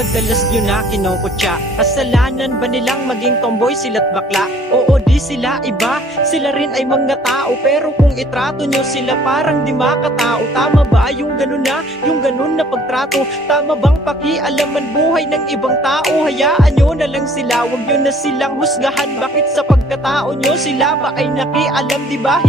madalas yun na kinukutya. Kasalanan ba nilang maging tomboy sila't bakla? Oo, di sila iba, sila rin ay mga tao. Pero kung itrato nyo sila parang di makatao. Tama ba yung ganun na pagtrato? Tama bang pakialaman buhay ng ibang tao? Hayaan nyo na lang sila, huwag nyo na silang husgahan. Bakit sa pagkatao nyo sila ba ay nakialam? Diba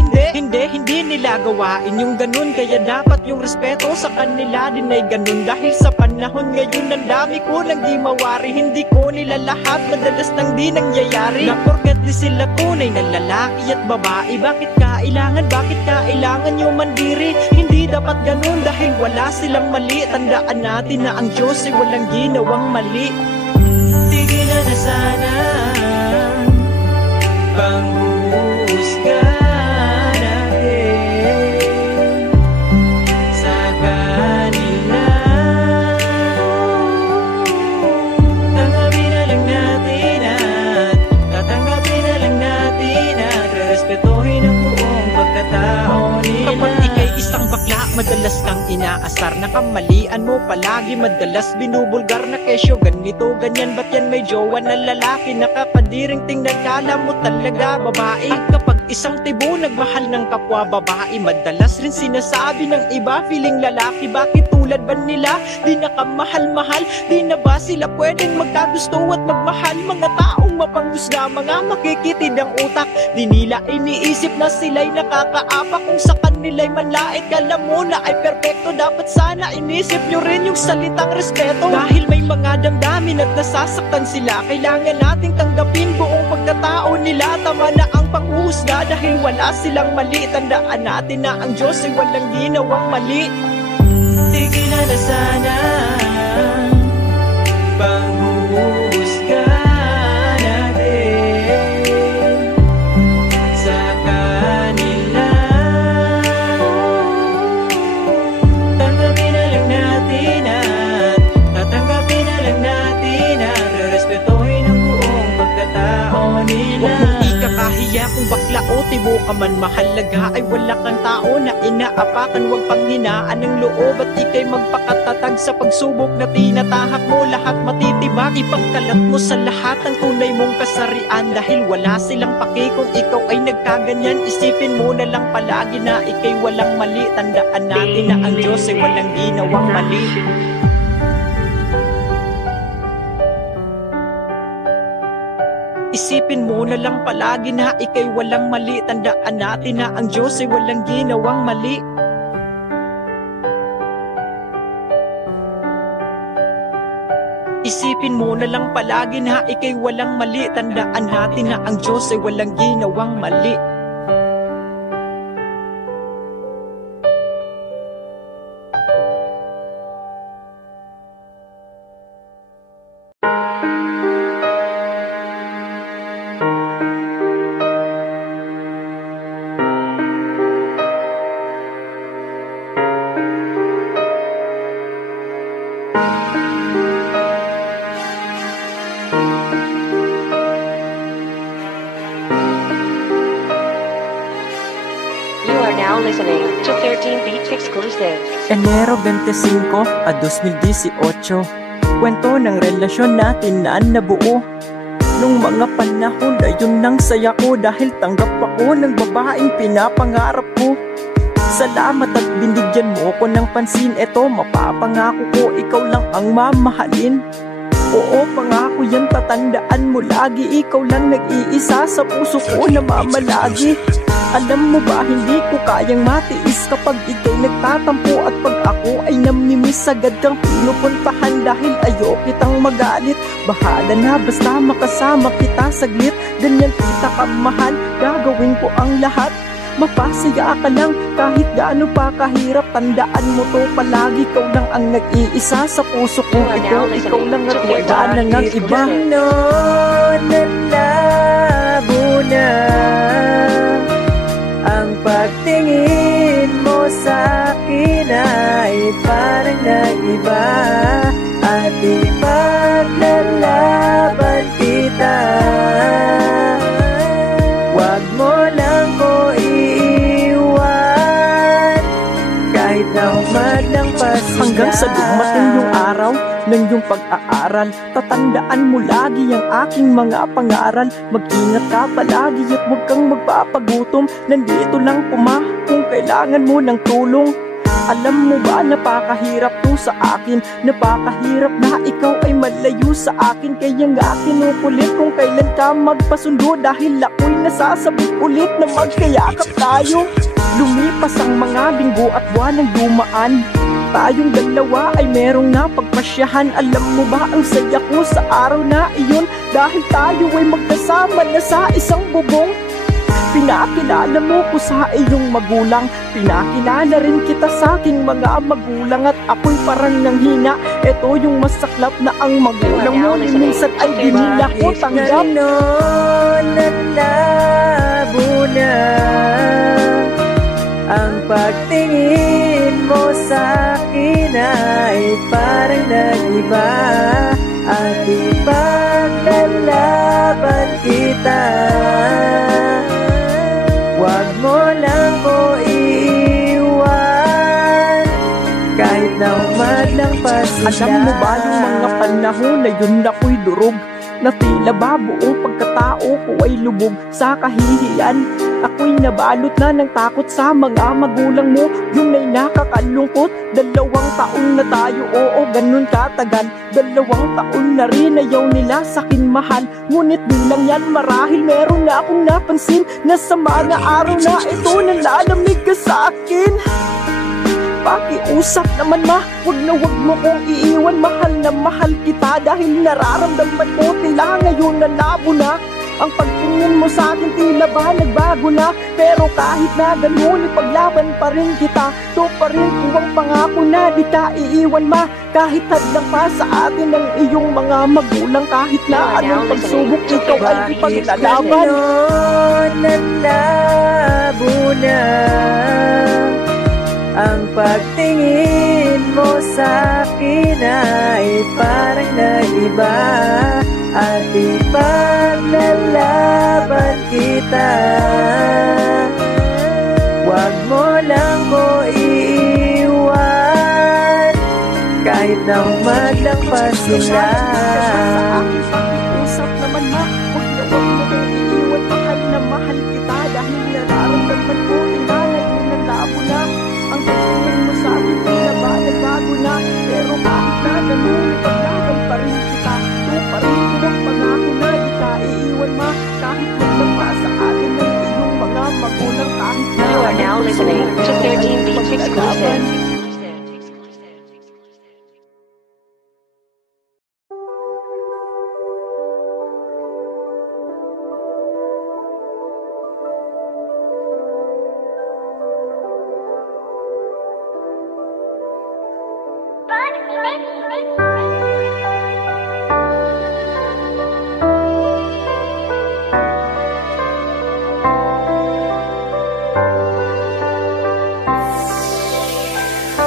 hindi nila gawain yung ganun. Kaya dapat yung respeto sa kanila din ay ganun. Dahil sa panahon ngayon ang dami ko nang di mawari. Hindi ko nila lahat, madalas nang di nangyayari. Na porket di sila tunay na lalaki at babae, bakit kailangan nyo mandiri? Hindi dapat ganun dahil wala silang mali. Tandaan natin na ang Diyos ay walang ginawang mali. Tigilan na sana panghuhusga natin sa kanila. Tanggapin na lang natin at tatanggapin na lang natin at respetuhin ang buong pagkatao nila. Kapag ika'y isang bakla, madalas kang inaasar. Nakamalian mo palagi, madalas binubulgar na kesyo. Ganito, ganyan, ba't yan may jowa na lalaki? Nakapadiring tingnan, kala mo talaga babae. At kapag isang tibo nagmahal ng kapwa babae, madalas rin sinasabi ng iba feeling lalaki. Bakit tulad ba nila? Di nakamahal-mahal, di na ba sila pwedeng magkagusto at magmahal? Mga taong mapanghusga, mga makikitid ang utak. Di nila iniisip na sila'y nakakaapak. Kung sa kanila'y manlait, kala mo na ay perpekto. Dapat sana inisip nyo rin yung salitang respeto. Dahil may mga damdamin at nasasaktan sila, kailangan nating tanggapin buong pagkatao nila. Tama na ang panghuhusga dahil wala silang mali. Tandaan natin na ang Diyos ay walang ginawang mali. Tigilan na sana panghuhusga natin sa kanila. Tanggapin na lang natin at tatanggapin na lang natin at respetuhin ang buong pagkatao nila. Huwag mong ikakahiya kung bakla o tibo ka man. Mahalaga ay wala kang tao na inaapakan. Huwag panghinaan ng loob at ika'y magpakatatag sa pagsubok na tinatahak mo. Lahat matitibak, ipagkalat mo sa lahat ang tunay mong kasarian. Dahil wala silang paki kung ikaw ay nagkaganyan. Isipin mo na lang palagi na ika'y walang mali. Tandaan natin na ang Diyos ay walang ginawang mali. Isipin mo na lang palagi na ika'y walang mali. Tandaan natin na ang Diyos ay walang ginawang mali. Isipin mo na lang palagi na ika'y walang mali. Tandaan natin na ang Diyos ay walang ginawang mali. Listening to 13 Beats Exclusive. Enero 25, 2018. Kwento ng relasyon natin na nabuo nung mga panahon na yun nang saya ko. Dahil tanggap ako ng babaeng pinapangarap ko. Salamat at binigyan mo ko ng pansin. Eto mapapangako ko, ikaw lang ang mamahalin. Oo, pangako yan, tatandaan mo lagi. Ikaw lang nag-iisa sa puso ko na mamalagi. Alam mo ba, hindi ko kayang matiis kapag ika'y nagtatampo. At pag ako ay namimiss, agad kang pinupuntahan. Dahil ayaw kitang magalit. Bahala na, basta makasama kita saglit. Ganyan kita kamahal, gagawin ko ang lahat. Mapasaya ka lang kahit gaano pa kahirap. Tandaan mo to palagi, ikaw lang ang nag-iisa sa puso ko. Ikaw lang at wala na ng iba. Noon nalabo na ang pagtingin mo sa akin ay parang nag-iba. At ipaglalaban kita, wag mo lang ko iiwan kahit na humad ng pasensya. Hanggang sa dumating yung araw ng iyong pag-aaral. Tatandaan mo lagi ang aking mga pangaral. Mag-ingat ka palagi at huwag kang magpapagutom. Nandito lang kung kailangan mo ng tulong. Alam mo ba, napakahirap po sa akin. Napakahirap na ikaw ay malayo sa akin. Kaya nga kinukulit kung kailan ka magpasundo, dahil ako'y nasasabik ulit na magkayakap tayo. Lumipas ang mga linggo at buwan ng dumaan, tayong dalawa ay merong napagpasyahan. Alam mo ba, ang saya ko sa araw na iyon, dahil tayo ay magkasama na sa isang bubong. Pinakilala mo ko sa iyong magulang, pinakilala rin kita sa aking mga magulang. At ako'y parang nanghina, eto yung masaklap na ang magulang mo minsan ay di nila ko tanggap. Nalabo na ang pagtingin mo sa akin ay parang nag-iba. At ipaglalaban kita, wag mo lang ko iiwan, kahit na maglampas sila. Alam mo ba yung mga panahon na yun ako'y durog, na tila ba buong pagkatao ko ay lubog sa kahihiyan. Ako'y nabalot na ng takot sa mga magulang mo. Yun ay nakakalungkot. 2 taon na tayo, oo ganun katagal. 2 taon na rin ayaw nila sa'kin mahal. Ngunit bilang yan marahil meron na akong napansin na sa mga araw na ito nalalamig ka sa akin. Pakiusap naman ma, wag mo kong iiwan. Mahal na mahal kita, dahil nararamdaman ko tila ngayon na labo na ang pagtingin mo sa akin, tila ba nagbago na? Pero kahit na ganun, ipaglaban pa rin kita. To pa rin kung ang pangako na di ka iiwan ma, kahit hadlang pa sa atin ang iyong mga magulang. Kahit na anong pagsubok, ikaw ay ipaglalaban. Nalabo na ang pagtingin mo sa akin ay parang nag-iba. At ipaglalaban kita, wag mo lang ko iiwan, kahit na maglampas sila. Pakiusap naman ma, wag mo kong iiwan. Mahal na mahal kita, dahil nararamdaman ko tila ngayon na labo na ang pagtingin mo sa akin, tila ba nagbago na? Pero kahit na ganun, ipaglaban pa rin kita. To pa rin kung pangako na di ka iiwan ma, kahit maglang pa sa atin ng iyong mga magulang. Kahit na You are now listening to 13 Beats Exclusive.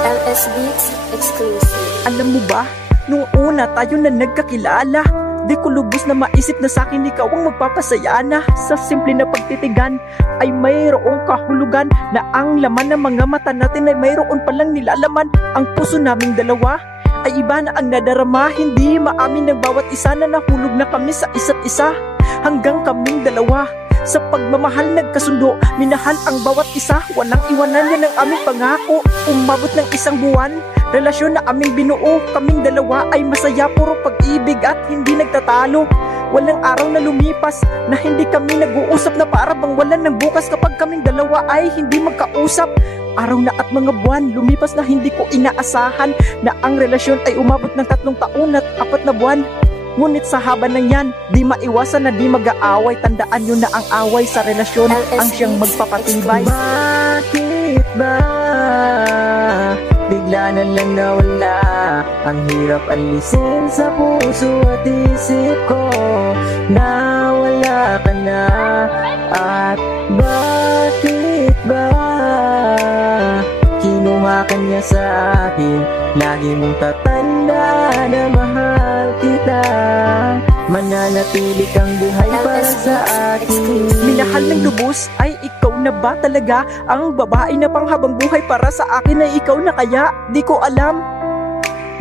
LS Beats Exclusive. Alam mo ba, nung una tayo na nagkakilala, di ko lubos na maisip na sa'kin ikaw ang magpapasaya na. Sa simple na pagtitigan ay mayroong kahulugan, na ang laman ng mga mata natin ay mayroon palang nilalaman. Ang puso naming dalawa ay iba na ang nadarama. Hindi maamin ng bawat isa na nahulog na kami sa isa't isa. Hanggang kaming dalawa sa pagmamahal nagkasundo, minahal ang bawat isa. Walang iwanan, yan ang aming pangako. Umabot ng 1 buwan, relasyon na aming binuo. Kaming dalawa ay masaya, puro pag-ibig at hindi nagtatalo. Walang araw na lumipas na hindi kami nag-uusap, na para bang walan ng bukas kapag kaming dalawa ay hindi magkausap. Araw na at mga buwan lumipas na hindi ko inaasahan na ang relasyon ay umabot ng 3 taon at 4 na buwan. Ngunit sa haba ng yan, di maiwasan na di mag-aaway. Tandaan nyo na ang away sa relasyon ang siyang magpapatibay. Bakit ba bigla na lang nawala? Ang hirap alisin sa puso at isip ko, nawala ka na. At bakit ba kinuha ka niya sa akin? Lagi mong tatanda na mahal kita, mananatili kang buhay para sa akin. Minahal ng lubos, ay ikaw na ba talaga ang babae na panghabang buhay para sa akin? Ay ikaw na kaya? Di ko alam.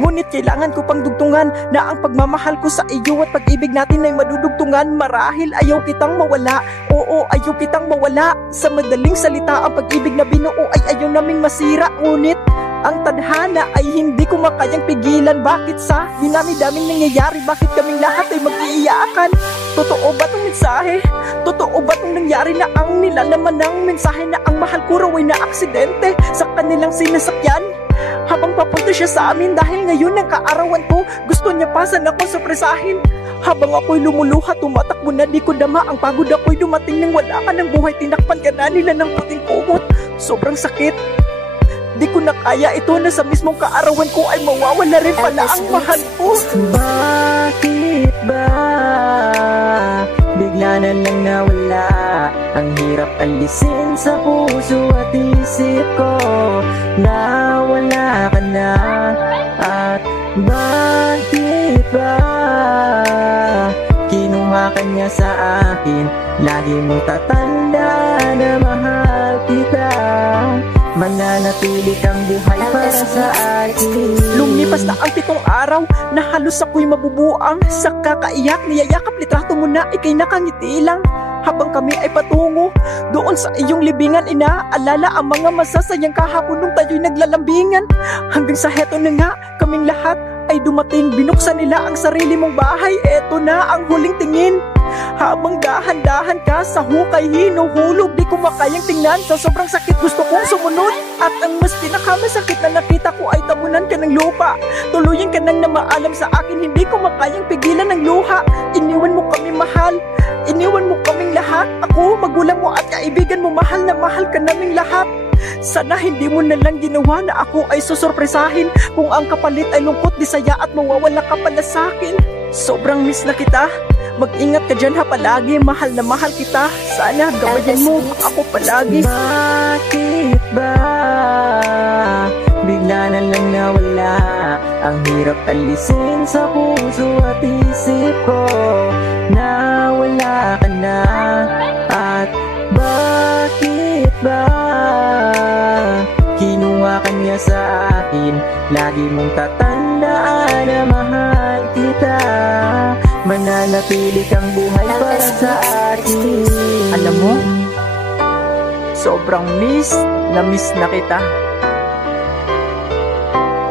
Ngunit kailangan ko pang dugtungan na ang pagmamahal ko sa iyo at pag-ibig natin ay madudugtungan. Marahil ayaw kitang mawala, oo ayaw kitang mawala. Sa madaling salita ang pag-ibig na binuo ay ayaw naming masira. Ngunit ang tadhana ay hindi ko makayang pigilan. Bakit sa dinami-daming nangyayari, bakit kaming lahat ay mag-iiyakan? Totoo ba itong mensahe? Totoo ba itong nangyari na ang nilalaman ng mensahe na ang mahal ko raw ay na-aksidente sa kanilang sinasakyan? Habang papunta siya sa amin dahil ngayon ang kaarawan ko, gusto niya pa sana akong surpresahin. Habang ako'y lumuluha, tumatakbo na di ko dama ang pagod. Ako'y dumating nang wala ka ng buhay, tinakpan ka na nila ng puting kumot. Sobrang sakit, di ko na kaya ito na sa mismong kaarawan ko ay mawawala rin pala ang mahal ko. Bakit ba bigla na lang nawala? Ang hirap alisin sa puso at isip ko na wala ka na. At bakit ba kinuha ka niya sa akin? Lagi mo tatandaan na mahal kita, mananatili kang buhay para sa akin. Lumipas na ang 7 araw na halos ako'y mabubuang. Sa kakaiyak, niyayakap litrato mo na ikay nakangiti lang. Habang kami ay patungo doon sa iyong libingan, inaalala ang mga masasayang kahapon nung tayo'y naglalambingan. Hanggang sa heto na nga, kaming lahat ay dumating. Binuksan nila ang sarili mong bahay, eto na ang huling tingin. Habang dahan-dahan ka sa hukay hinuhulog, di ko makayang tingnan. Sa sobrang sakit gusto kong sumunod. At ang mas pinakamasakit na nakita ko ay tabunan ka ng lupa. Tuluyan ka nang namaalam sa akin, hindi ko makayang pigilan ng luha. Iniwan mo kami mahal, iniwan mo kaming lahat. Ako, magulang mo at kaibigan mo, mahal na mahal ka naming lahat. Sana hindi mo na lang ginawa na ako ay susurpresahin. Kung ang kapalit ay lungkot, disaya at mawawala ka pala sa akin. Sobrang miss na kita, mag-ingat ka dyan ha palagi. Mahal na mahal kita, sana gabayan mo ako palagi. Bakit ba bigla na lang nawala? Ang hirap alisin sa puso at isip ko na wala ka na. At bakit ba kinuha ka niya sa akin? Lagi mong tatandaan na mahal kita, mananatili kang buhay para sa akin. Alam mo, sobrang miss na kita.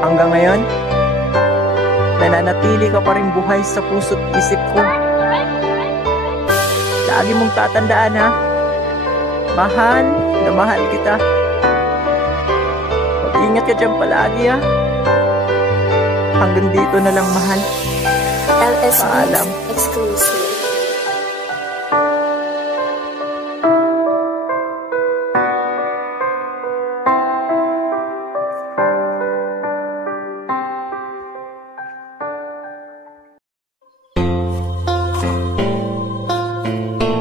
Hanggang ngayon, nananatili ka pa rin buhay sa puso't isip ko. Lagi mong tatandaan ha, mahal na mahal kita. Mag-ingat ka dyan palagi ha. Hanggang dito na lang mahal. Paalam. Exclusive.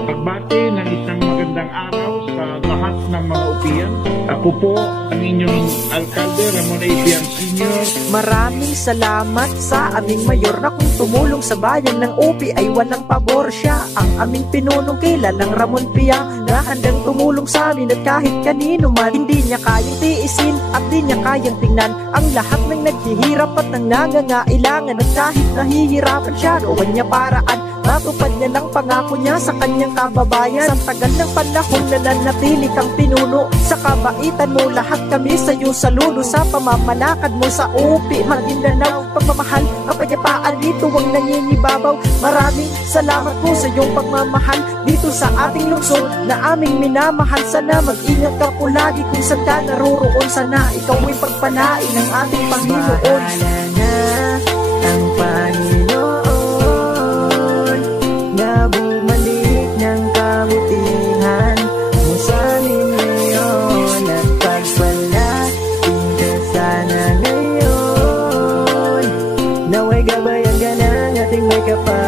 Pagbati ng isang magandang araw sa lahat ng mga upian. Ako po ang inyong alkalde, Ramon A. Pian Sr. Maraming salamat sa aming mayor na kung tumulong sa bayan ng UP ay walang pabor. Siya ang aming pinunong kilalang Ramon Piang, na handang tumulong sa amin at kahit kanino man. Hindi niya kayang tiisin at di niya kayang tingnan ang lahat ng naghihirap at ng nangangailangan. At kahit nahihirapan siya, gawan niya paraan. Matupad niya lang pangako niya sa kanyang kababayan. Sa tagal ng panahon na nanatili kang pinuno, sa kabaitan mo lahat kami sa'yo saludo. Sa pamamalakad mo sa UP Maguindanao, pagmamahal, kapayapaan dito ang nangingibabaw. Maraming salamat po sa iyong pagmamahal dito sa ating lungsod na aming minamahal. Sana mag-ingat ka po lagi kung saan ka naroroon. Sana ikaw ay pagpalain ng ating Panginoon. Ang Panginoon na bumalik ng kabutihan mo sa amin ngayon, at pagpalain ka sana ngayon. Naway gabayan ka ng ating may kapal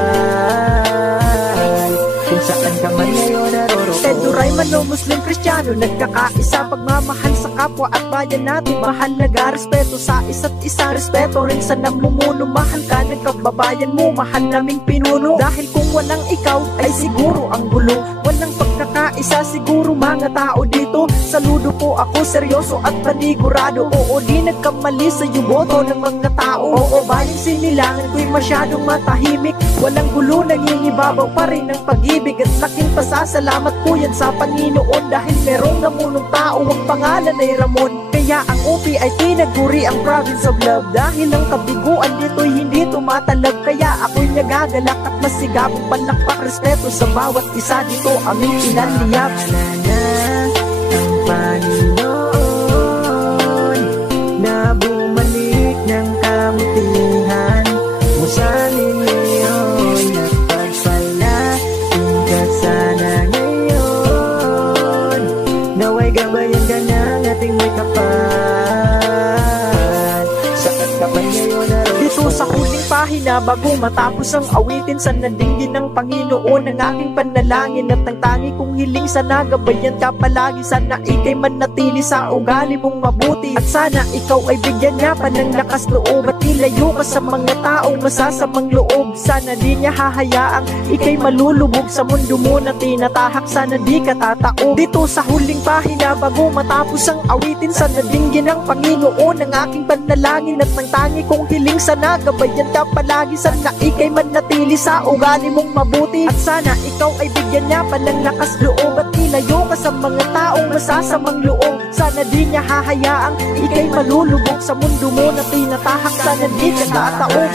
kung saan ka man ngayon naroroon. Teduray man o Muslim, Kristiyano, nagkakaisa, pagmamahal sa kapwa at bayan natin. Mahalaga respeto sa isa't isa, respeto rin sa namumuno. Mahal ka ng kababayan mo, mahal naming pinuno. Dahil kung walang ikaw ay siguro ang gulo. walang pagkakaisa siguro mga tao dito. Saludo po ako, seryoso at panigurado. Oo, di nagkamali sa boto ng mga tao. Oo, baling sinilangan ko'y masyadong matahimik. Walang gulo, nangingibabaw pa rin ng pag-ibig. At laking pasasalamat po yan sa Panginoon, dahil merong namunong tao, ang pangalan ay Ramon. Kaya ang UP ay tinaguri ang province of love, dahil ang kabiguan dito'y hindi tumatalab. Kaya ako'y nagagalak at masigabong palakpak, respeto sa bawat isa dito aming inaliyap. Ang Panginoon na bumalik ng kabutihan mo sa amin ngayon, at pagpalain ka sana ngayon. Naway gabayan ka ng ating may kapal sa katapan ngayon na dito sa huling pahina, bago matapos ang awitin, sana dinggin ng Panginoon ang aking panalangin, at ang tangi kong hiling, sana gabayan ka palagi. Sana ikay manatili sa ugali mong mabuti, at sana ikaw ay bigyan niya pa ng lakas loob, at ilayo ka sa mga taong masasamang loob. Sana di niya hahayaang ikay malulubog sa mundo mo na tinatahak, sana di ka tataob. Dito sa huling pahina, bago matapos ang awitin, sana dinggin ng Panginoon ang aking panalangin, at ang tangi kong hiling, sana gabayan ka palagi. Sana ikay manatili sa ugali mong mabuti, at sana ikaw ay bigyan niya pa ng lakas loob, at ilayo ka sa mga taong masasamang loob. Sana di niya hahayaang ikay malulubog sa mundo mo na tinatahak, sana di ka tataob.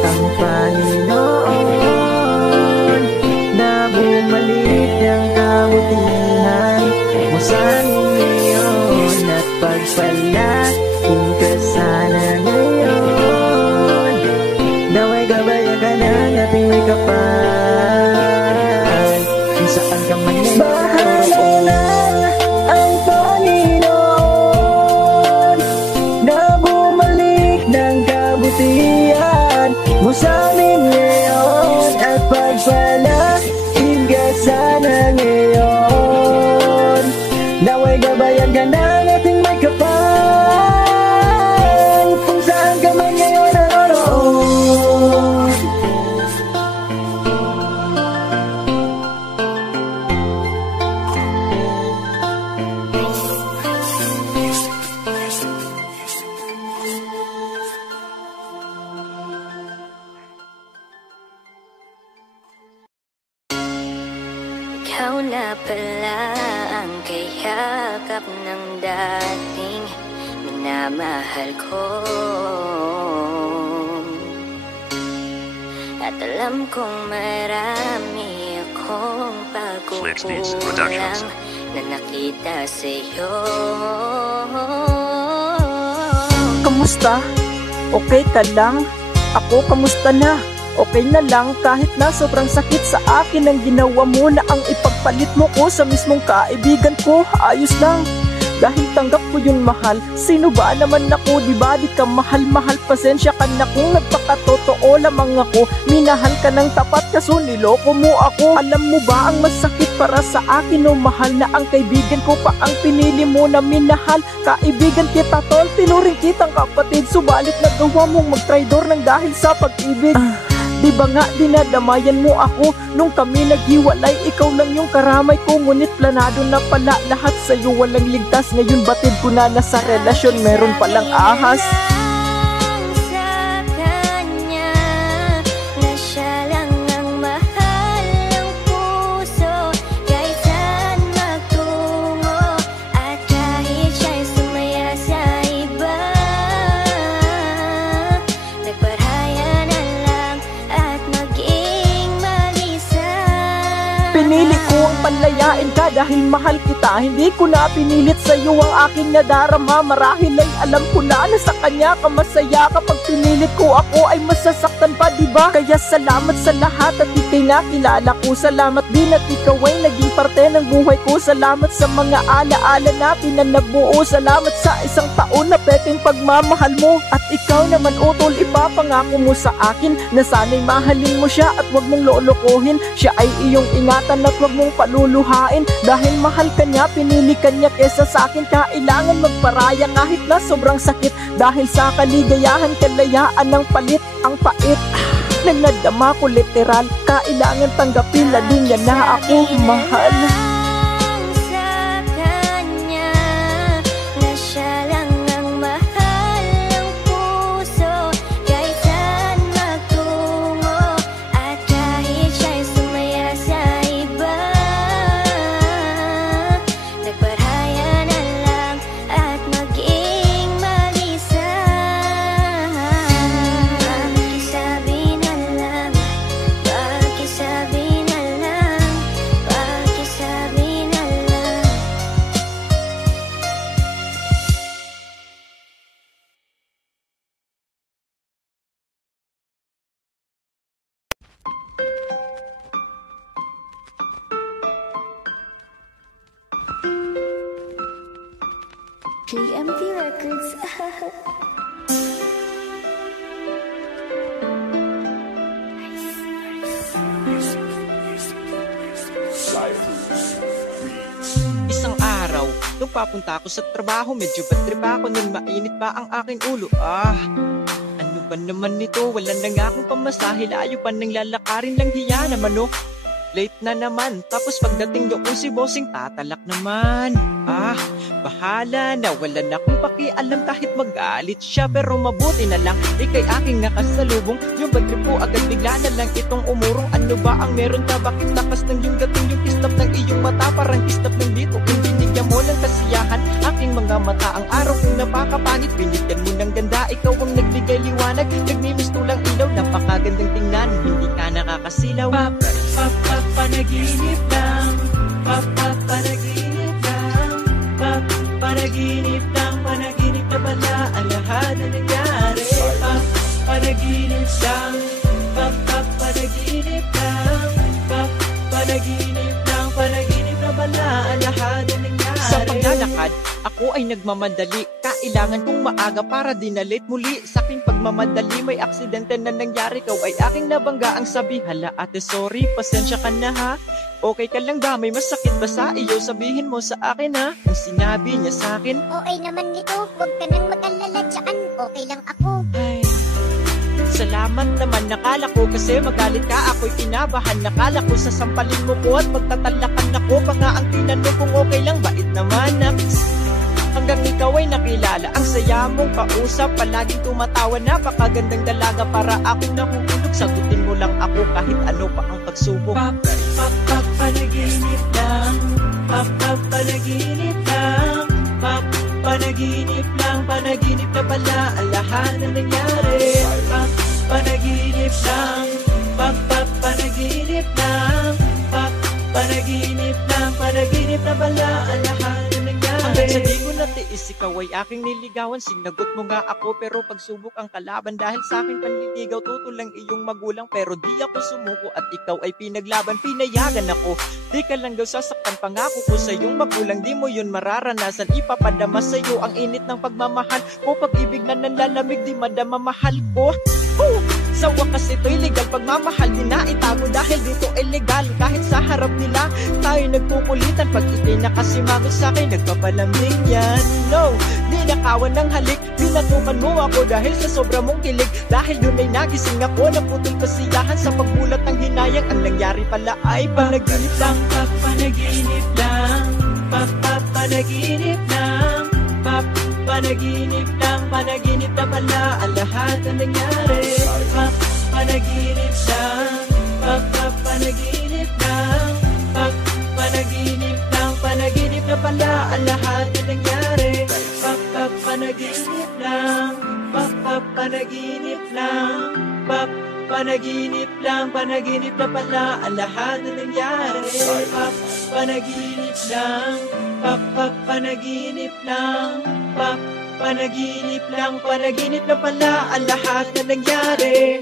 Ang Panginoon na bumalik ng kabutihan mo sa amin ngayon, at pagpalain ka sana ngayon. Naway gabayan ka ng ating may kapal kung saan ka man ngayon. Bahala na ang Panginoon na bumalik ng kabutihan mo sa amin ngayon, at pagpalain ka sana ngayon. Naway gabayan ka ng ating may kapal kung saan ka man ngayon naroon. Ikaw na pala ang kayakap ng dating minamahal ko, at alam kong marami akong pagkukulang na nakita sa'yo. Kamusta? Okay ka lang? Ako, kamusta na? Okay na lang, kahit na sobrang sakit sa akin ang ginawa mo, na ang ipagpalit mo ko sa mismong kaibigan ko. Ayos lang, dahil tanggap ko yun, mahal. Sino ba naman ako, diba? Di ka mahal-mahal, pasensya ka na kung nagpakatotoo lamang ako. Minahal ka ng tapat, kaso niloko mo ako. Alam mo ba ang masakit para sa akin, oh mahal, na ang kaibigan ko pa ang pinili mo na minahal. Kaibigan kita, tol, tinuring kitang kapatid, subalit nagawa mong magtraidor ng dahil sa pag-ibig. Di ba nga dinadamayan mo ako nung kami naghiwalay? Ikaw lang yung karamay ko, ngunit planado na pala lahat sa'yo, walang ligtas. Ngayon batid ko na nasa relasyon, meron palang ahas. Pinili ko ang panlayain ka dahil mahal kita. Hindi ko na pinilit sa'yo ang aking nadarama. Marahil ay alam ko na sa kanya ka masaya. Kapag pinilit ko ako ay masasaktan pa, diba? Kaya salamat sa lahat at ikay nakilala ko. Salamat din at ikaw ay naging parte ng buhay ko. Salamat sa mga alaala na pinanabuo. Salamat sa isang taon na peteng pagmamahal mo. At ikaw naman, utol, ipapangako mo sa akin na sana'y mahalin mo siya at wag mong lolokohin. Siya ay iyong ingatan at wag mong paluluhain. pagkain. Dahil mahal ka niya, pinili ka niya kesa sa akin. Kailangan magparaya kahit na sobrang sakit. Dahil sa kaligayahan, kalayaan ng palit. Ang pait na nadama ko literal. Kailangan tanggapin na din niya na ako mahal. Sa kanya na siya lang ang mahal ng puso. Kahit saan magtungo at kahit siya'y sumaya sa iba, nagparaya na lang at maging mag-isa. Pakisabi na lang, pakisabi na lang, pakisabi na lang. GMT Records. Isang araw, nung papunta ako sa trabaho, medyo bad trip ako nung mainit pa ang aking ulo. Ano ba naman nito? Wala na nga akong pamasahe, layo pa nang lalakarin lang, hiya naman oh. Late na naman, tapos pagdating doon si bossing tatalak naman. Bahala na, wala na akong pakialam kahit magalit siya. Pero mabuti na lang, ikay aking nakasalubong. Yung bad trip ko agad bigla na lang itong umurong. Ano ba ang meron ka? Bakit lakas ng yung dating yung kislap ng iyong mata? Parang kislap ng dito, kung binigyan mo ng kasiyahan aking mga mata. Ang araw kong napakapangit, binigyan mo ng ganda. Ikaw ang nagbigay liwanag, nagnimis tulang ilaw. Napakagandang tingnan, hindi ka nakakasilaw. Panaginip lang, panaginip lang, panaginip lang, panaginip na pala ang lahat na nangyari. Panaginip lang, panaginip lang, panaginip lang, panaginip na pala ang lahat na nangyari. Sa paglalakad, ako ay nagmamadali. Kailangan kong maaga para dinalit muli. Sa aking pagmamadali, may aksidente na nangyari. Ikaw ay aking nabangga. Ang sabi, hala ate sorry, pasensya ka na ha. Okay ka lang ba? May masakit ba sa iyo? Sabihin mo sa akin ha. Ang sinabi niya sa akin, Okay naman nito, huwag ka nang mag-alala dyan. Okay lang ako. ay, salamat naman. Nakala ko kasi magalit ka. Ako'y kinabahan. Nakala ko sasampalin mo ko at magtatalakan ako. Baka ang tinanong kung okay lang, bait naman na. Hanggang ikaw ay nakilala, ang saya mong kausap. Palaging tumatawa, napakagandang dalaga. Para akong nahuhulog, sagutin mo lang ako kahit ano pa ang pagsubok. Panaginip lang, panaginip lang, panaginip lang, panaginip na pala ang lahat na nangyari. Panaginip lang, panaginip lang, panaginip lang, panaginip na pala ang lahat na nangyari. Hanggang sa di ko natiis, ikaw ay aking niligawan. Sinagot mo nga ako pero pagsubok ang kalaban. Dahil sa aking panliligaw, tutulang iyong magulang. Pero di ako sumuko at ikaw ay pinaglaban. Pinayagan ako, di ka lang daw sasaktan. Pangako ko sa iyong magulang, di mo yun mararanasan. Ipapadama sa iyo ang init ng pagmamahal ko. Pag-ibig na nanlalamig, di madama mahal ko. Sa wakas ito'y legal, pagmamahal di na itago. Dahil dito illegal, kahit sa harap nila tayo nagkukulitan. Pag itinakasimangot sa akin, nagpapalambing yan. No, di nakawan ng halik, pinatukan mo ako dahil sa sobra mong kilig. Dahil yun ay nagising ako, naputol kasiyahan sa pagbulat ng hinayang. Ang nangyari pala ay panaginip lang, panaginip lang, panaginip lang, panaginip lang, panaginip na pala ang lahat na nangyari. Panaginip lang, panaginip lang, panaginip lang, panaginip na pala ang lahat na nangyari. Panaginip lang, panaginip lang, panaginip lang, panaginip na pala ang lahat na nangyari. Panaginip lang, panaginip lang, panaginip lang, panaginip na pala ang lahat na nangyari.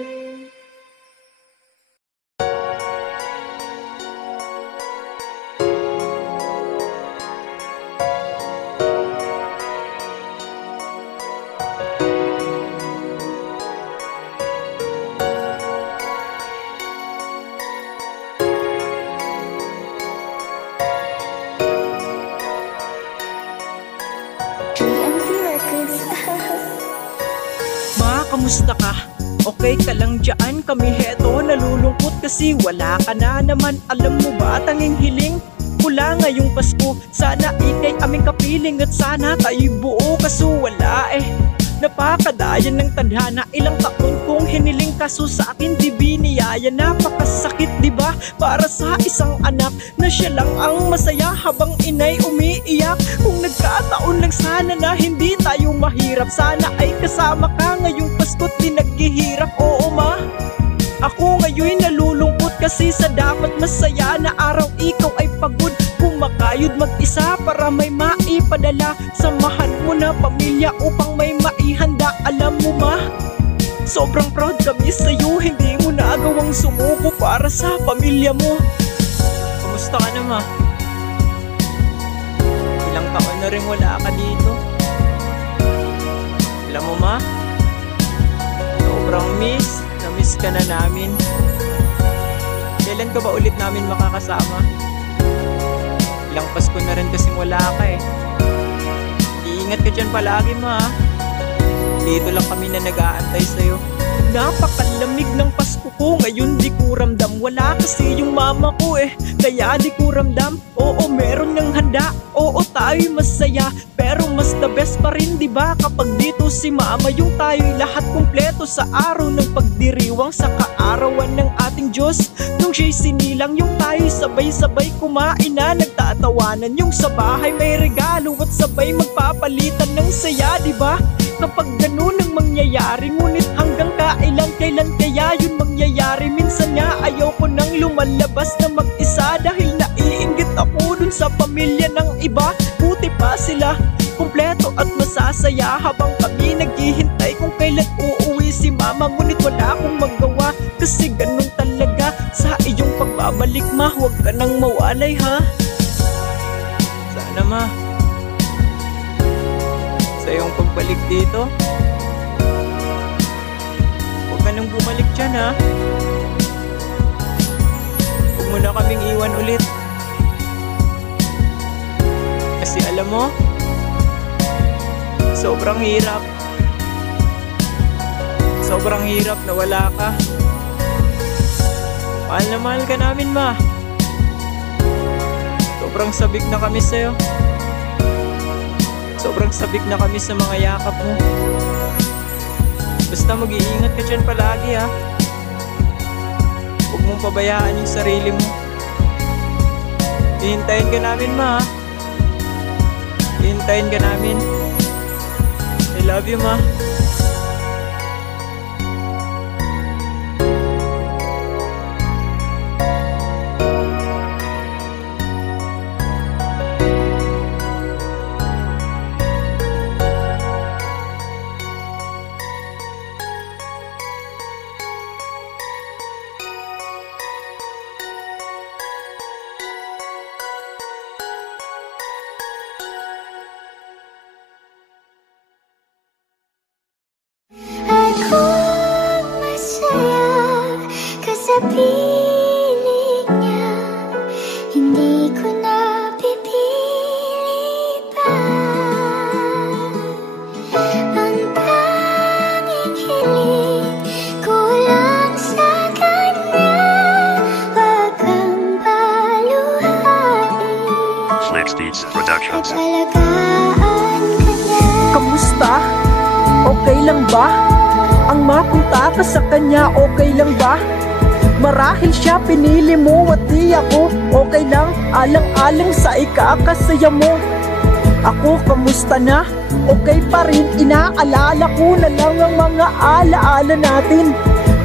kamusta ka? Okay ka lang dyan? Kami heto nalulungkot kasi wala ka na naman. Alam mo ba, tanging hiling mula ngayong Pasko, sana ikay aming kapiling at sana tayo buo. Kaso wala napakadayan ng tadhana. Ilang taon kong hiniling kaso sa akin di biniyaya. Napakasakit diba para sa isang anak na siya lang ang masaya habang inay umiiyak. Kung nagkataon lang sana na hindi tayo mahirap, sana ay kasama ka ngayong Pasko't di naghihirap. Oo ma, ako ngayon nalulungkot kasi sa dapat masaya na araw ikaw ay pagod. Kumakayod mag-isa para may maipadala. Samahan mo na pamilya upang may maihanda. Alam mo ma, sobrang proud kami sa'yo. Hindi mo nagawang sumuko para sa pamilya mo. Kamusta ka na ma? Ilang taon na rin wala ka dito. Alam mo ma, sobrang na-miss ka na namin. Kailan ka ba ulit namin makakasama? Ilang Pasko na rin kasing wala ka Iingat ka dyan palagi ma. Dito lang kami na nag-aantay sa'yo. Napakalamig ng Pasko ko ngayon, di ko ramdam. Wala kasi yung mama ko kaya di ko ramdam. Oo, meron ng handa, oo tayo'y masaya. Pero mas the best pa rin diba kapag dito si mama. Yung tayo'y lahat kumpleto sa araw ng pagdiriwang sa kaarawan ng ating Diyos. Nung siya'y sinilang, yung tayo'y sabay-sabay kumain na nagtatawanan. Yung sa bahay may regalo at sabay magpapalitan ng saya diba? Kapag ganun ang mangyayari, ngunit hanggang kailan kaya yun mangyayari? Minsan nga ayaw ko nang lumalabas na mag-isa dahil naiinggit ako dun sa pamilya ng iba. Buti pa sila kumpleto at masasaya habang kami naghihintay kung kailan uuwi si mama. Ngunit wala akong magawa kasi ganun talaga sa iyong pagbabalik ma. Huwag ka nang mawalay ha. Sana ma, sa iyong pagbalik dito, huwag ka nang bumalik dyan ha. Huwag mo na kaming iwan ulit. Kasi alam mo, sobrang hirap. Sobrang hirap na wala ka. Mahal na mahal ka namin ma. Sobrang sabik na kami sa'yo. Sobrang sabik na kami sa mga yakap mo. Basta mag-iingat ka dyan palagi ha. Huwag mong pabayaan yung sarili mo. Hihintayin ka namin ma. Hihintayin ka namin. I love you ma. piling niya, hindi ko na pipili pa. Ang tanging hiling ko lang sa kanya, wag kang paluhain. Flex Beats Productions. Alagaan ka niya. Kamusta? Okay lang ba? Ang mapunta ka sa kanya, okay lang ba? Marahil siya pinili mo at di ako. Okay lang, alang-alang sa ikakasaya mo. Ako, kamusta na? Okay pa rin, inaalala ko na lang ang mga alaala natin.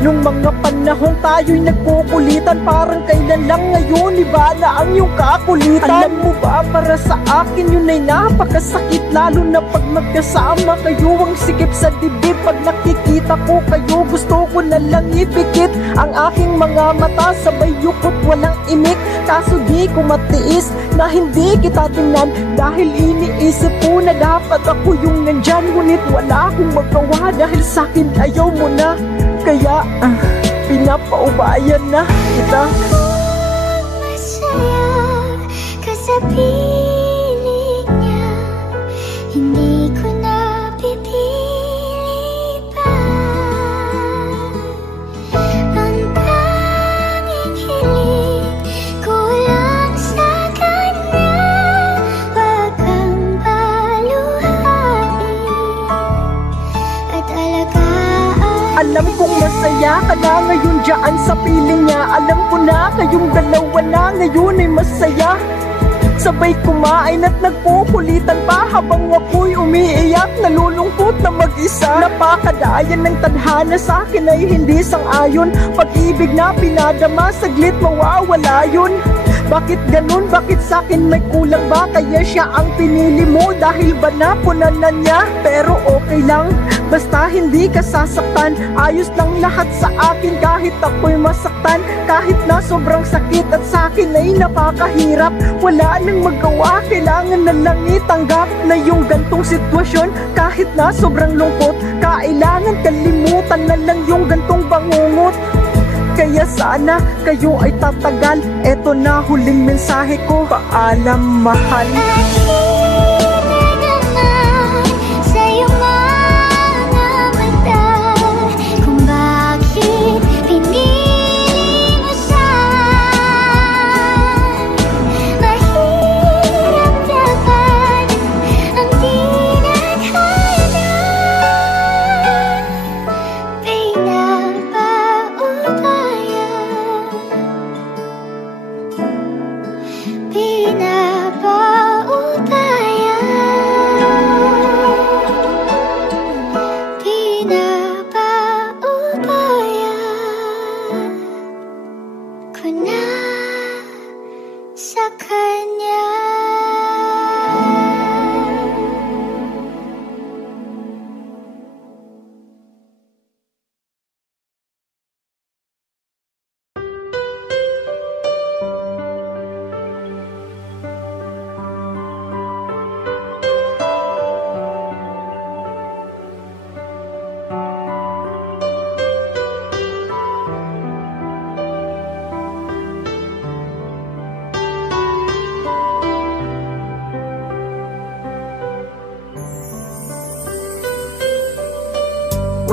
Nung mga panahon tayo'y nagkukulitan, parang kailan lang ngayon iba na ang iyong kakulitan. Alam mo ba, para sa akin yun ay napakasakit, lalo na pag magkasama kayo, ang sikip sa dibdib. Pag nakikita ko kayo, gusto ko na lang ipikit ang aking mga mata, sabay yukot walang imik. Kaso di ko matiis na hindi kita tingnan, dahil iniisip ko na dapat ako yung nandyan. Ngunit wala akong magawa dahil sa'kin ayaw mo na. Kaya pinapaubayan na kita. Masaya ka sa piling niya, hindi ko na pipili pa. masaya ka na ngayon dyan sa piling niya. Alam ko na kayong dalawa na ngayon ay masaya. Sabay kumain at nagpukulitan pa habang ako'y umiiyak, nalulungkot na mag-isa. Napakadayan ng tadhana sa akin ay hindi sang-ayon. Pag-ibig na pinadama, saglit mawawala yun. Bakit ganun? Bakit sa'kin may kulang ba? Kaya siya ang pinili mo dahil ba napunan na niya? Pero okay lang, basta hindi ka sasaktan. Ayos lang lahat sa akin kahit ako'y masaktan. Kahit na sobrang sakit at sa'kin ay napakahirap. Wala nang magawa, kailangan na lang itanggap na yung gantong sitwasyon. Kahit na sobrang lungkot, kailangan kalimutan na lang yung gantong bangungot. Kaya sana kayo ay tatagal. Eto na huling mensahe ko. Paalam, mahal.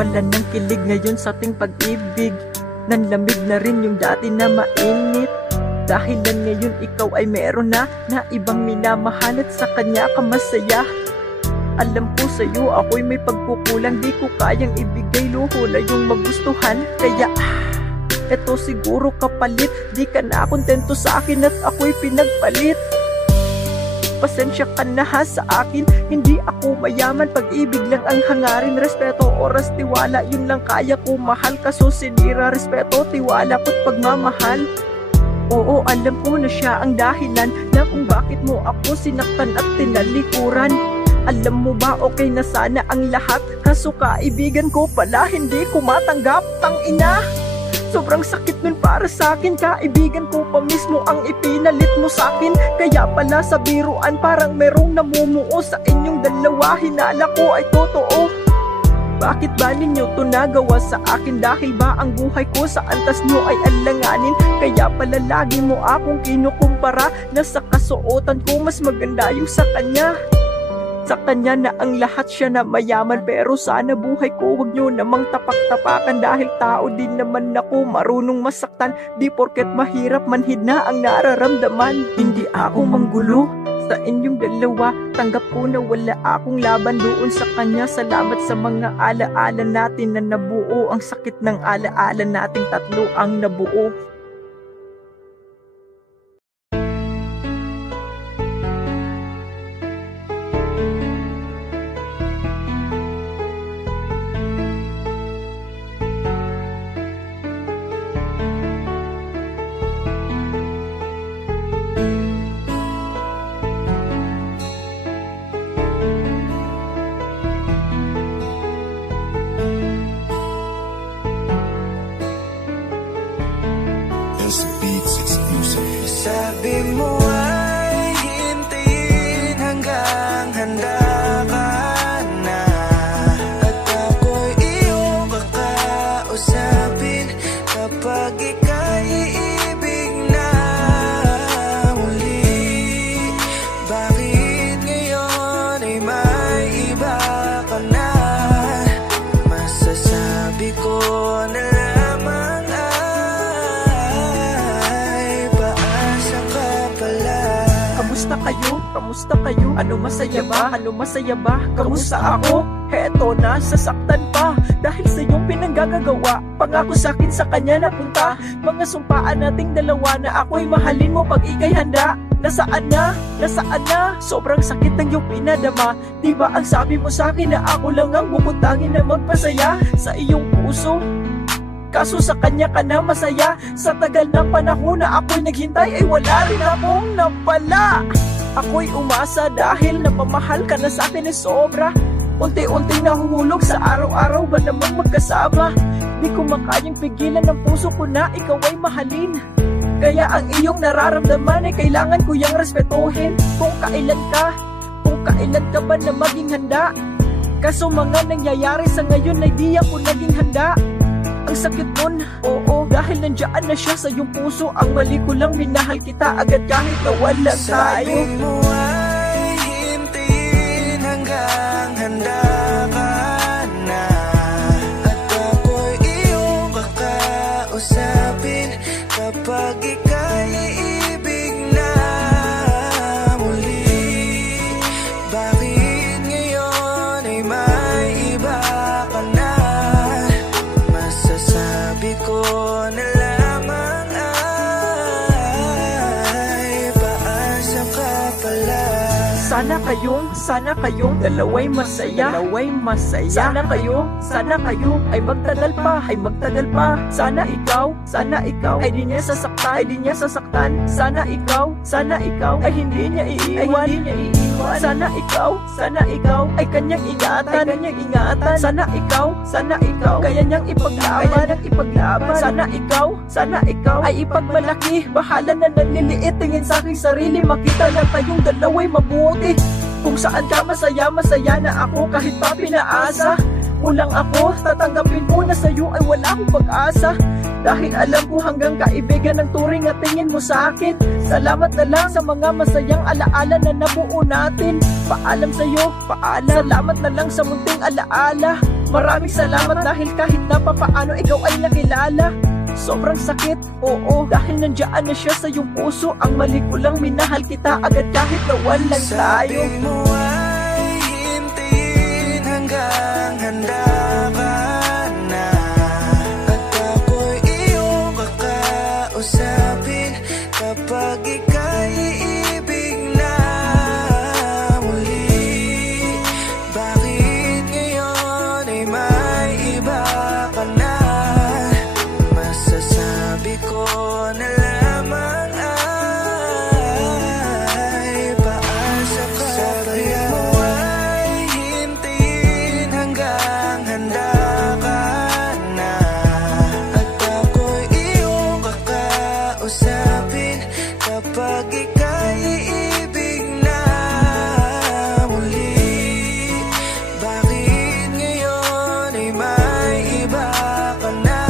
Wala nang kilig ngayon sa ating pag-ibig. Nanlamig na rin yung dati na mainit. Dahilan ngayon ikaw ay meron na ibang minamahal at sa kanya ka masaya. Alam ko sa'yo ako'y may pagkukulang, di ko kayang ibigay luho na yung magustuhan. Kaya eto siguro kapalit, di ka na kontento sa akin at ako'y pinagpalit. Pasensya ka na ha sa akin, hindi ako mayaman. Pag-ibig lang ang hangarin, respeto, oras, tiwala, yun lang kaya ko mahal. Kaso sinira, respeto, tiwala ko't pagmamahal. Oo, alam ko na siya ang dahilan na kung bakit mo ako sinaktan at tinalikuran. Alam mo ba okay na sana ang lahat, kaso kaibigan ko pala hindi ko matanggap. Tangina, sobrang sakit nun para sa akin. Kaibigan ko pa mismo ang ipinalit mo sa akin. Kaya pala sa biruan parang merong namumuo sa inyong dalawa. Hinala ko ay totoo. Bakit ba ninyo to nagawa sa akin? Dahil ba ang buhay ko sa antas nyo ay alanganin? Kaya pala lagi mo akong kinukumpara na sa kasuotan ko mas maganda yung sa kanya. Sa kanya na ang lahat, siya na mayaman. Pero sana buhay ko wag nyo namang tapak-tapakan. Dahil tao din naman ako, marunong masaktan. Di porket mahirap manhid na ang nararamdaman. Hindi ako manggulo sa inyong dalawa. Tanggap ko na wala akong laban doon sa kanya. Salamat sa mga alaala natin na nabuo. Ang sakit ng alaala nating tatlo ang nabuo. Sabi mo ay hintayin hanggang handa ka na, at ako'y iyong kakausapin kapag ika'y iibig na muli. Bakit ngayon ay may iba ka na? Masasabi ko na lamang Kamusta kayo? Ano masaya ba? Kamusta ako? Heto na, sasaktan pa dahil sa iyong pinanggagawa. Pangako sa'kin sa kanya napunta, mga sumpaan nating dalawa na ako'y mahalin mo pag ika'y handa. Nasaan na? Nasaan na? Sobrang sakit ng iyong pinadama. Diba ang sabi mo sa'kin na ako lang ang bubutangin na magpasaya sa iyong puso? Kaso sa kanya ka na masaya. Sa tagal ng panahon na ako'y naghintay ay wala rin akong napala. Ako'y umasa dahil napamahal ka na sa'kin na sobra. Unti-unting nahuhulog sa araw-araw ba namang magkasama. Di ko makayang pigilan ng puso ko na ikaw ay mahalin. Kaya ang iyong nararamdaman ay kailangan ko yang respetuhin. Kung kailan ka ba na maging handa. Kaso mga nangyayari sa ngayon ay di ako naging handa. Ang sakit nun, oo, dahil nandiyan na siya sa iyong puso. Ang mali ko lang, minahal kita agad kahit na walang tayo. Sabi mo ay hintayin hanggang handa ka na, at ako'y iyong kakausapin kapag ika'y ibig na muli. Bakit ngayon ay may iba ka na? Masasabi ko na lamang ay paasa ka pala. Sana kayong dalaway masaya. Sana kayo ay magtagal pa. Sana ikaw ay di niya sasaktan. Sana ikaw ay hindi niya iiwan. Sana ikaw ay kanyang ingatan. Sana ikaw kaya niyang ipaglaban. Sana ikaw ay ipagmalaki. Bahala na nanliliit, tingin sa aking sarili. Makita na tayong dalaway mabuti. Kung saan ka masaya na ako kahit pa pinaasa. Kulang ako, tatanggapin ko na sa'yo ay wala akong pag-asa. Dahil alam ko hanggang kaibigan ng turing at tingin mo sa akin. Salamat na lang sa mga masayang alaala na nabuo natin. Paalam sa'yo, salamat na lang sa munting alaala. Maraming salamat dahil kahit na papaano ikaw ay nakilala. Sobrang sakit, oo, dahil nandiyan na siya sa iyong puso. Ang mali ko lang, minahal kita agad kahit na walang tayo. Sabi mo ay hintayin hanggang handa ka na, at ako'y iyong kakausapin kapag ika'y ibig na muli. Bakit ngayon ay may iba ka na? Masasabi ko na lamang ay paasa ka. Sabi mo ay hintayin hanggang handa ka na, at ako'y iyong kakausapin kapag ika'y ibig na muli. Bakit ngayon ay may iba ka na?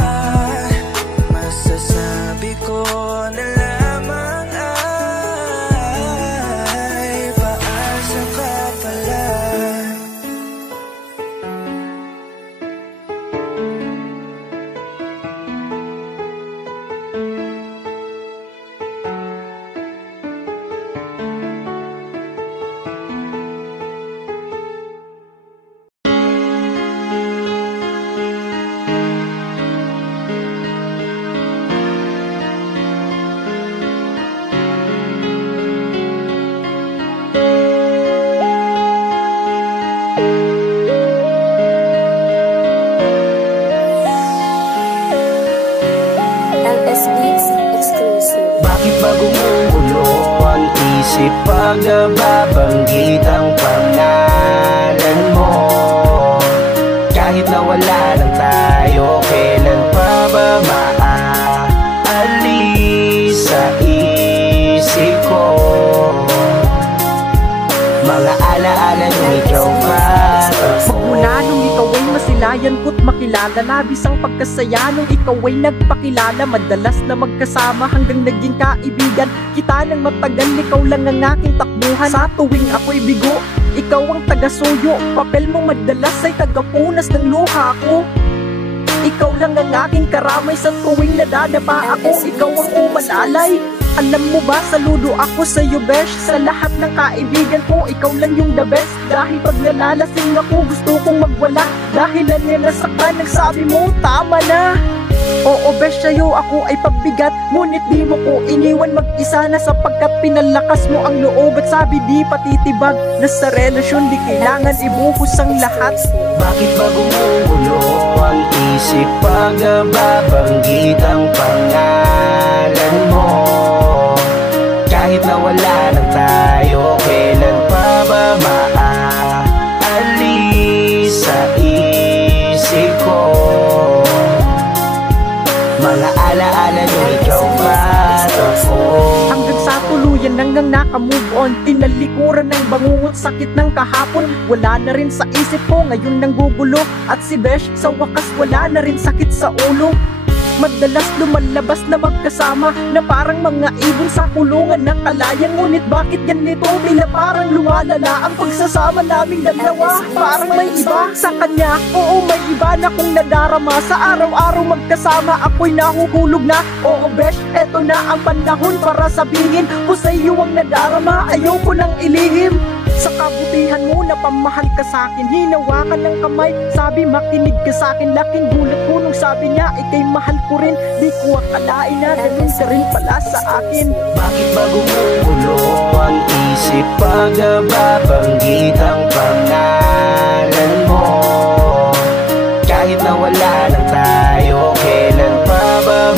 Masasabi ko na lamang ay paasa ka pala. LS Beats exclusive. Bakit bagumulo ang isip pag nababanggit ang pangalan mo? Kahit na wala lang tayo, kailan pa ba maaalis sa isip ko? Mga alaala nung ikaw pa. Magmula nung ikaw ay masilayan ko't makilala, labis ang pagkasaya nung ikaw ay nagpakilala. Madalas na magkasama hanggang naging kaibigan kita ng matagal. Ikaw lang ang aking takbuhan sa tuwing ako'y bigo. Ikaw ang taga-suyo, papel mo madalas ay tagapunas ng luha ko. Ikaw lang ang aking karamay sa tuwing nadadapa ako. Ikaw ang umalalay Alam mo ba, saludo ako sa'yo besh. Sa lahat ng kaibigan ko, ikaw lang yung the best. Dahil pag nalalasing ako, gusto kong magwala. Dahilan niya nasaktan, nagsabi mo, tama na. Oo besh, sa'yo ako ay pabigat. Ngunit di mo ko iniwan mag-isa na, sapagkat pinalakas mo ang loob at sabi di patitibag na sa relasyon di kailangan ibuhos ang lahat. Bakit ba gumugulo ang isip pag babanggit ang pangalan mo? Kahit na wala lang tayo, kailan pa ba maaalis sa isip ko? Mga alaala nung ikaw pa ako. Hanggang sa tuluyan hanggang naka-move on, tinalikuran ng bangungot, sakit ng kahapon. Wala na rin sa isip ko, ngayon nang gugulo. At si Besh, sa wakas wala na rin sakit sa ulo. Madalas lumalabas na magkasama, na parang mga ibon sa kulungan ng kalayan. Ngunit bakit ganito? Tila parang lumalala ang pagsasama naming dalawa. Parang may iba sa kanya, oo may iba na kung nadarama. Sa araw-araw magkasama, ako'y nahuhulog na. Oo besh, eto na ang panahon para sabihin ko sa iyo ang nadarama. Ayaw ko nang ilihim. Sa kabutihan mo na pamahal ka sa'kin, hinawakan ng kamay, sabi makinig ka sa'kin. Laking gulat ko nung sabi niya, ikay mahal ko rin. Di ko akalain na ganun ka rin pala sa akin. Bakit ba gumugulo ang isip pag babanggit ang pangalan mo? Kahit na wala lang tayo, kailan pa ba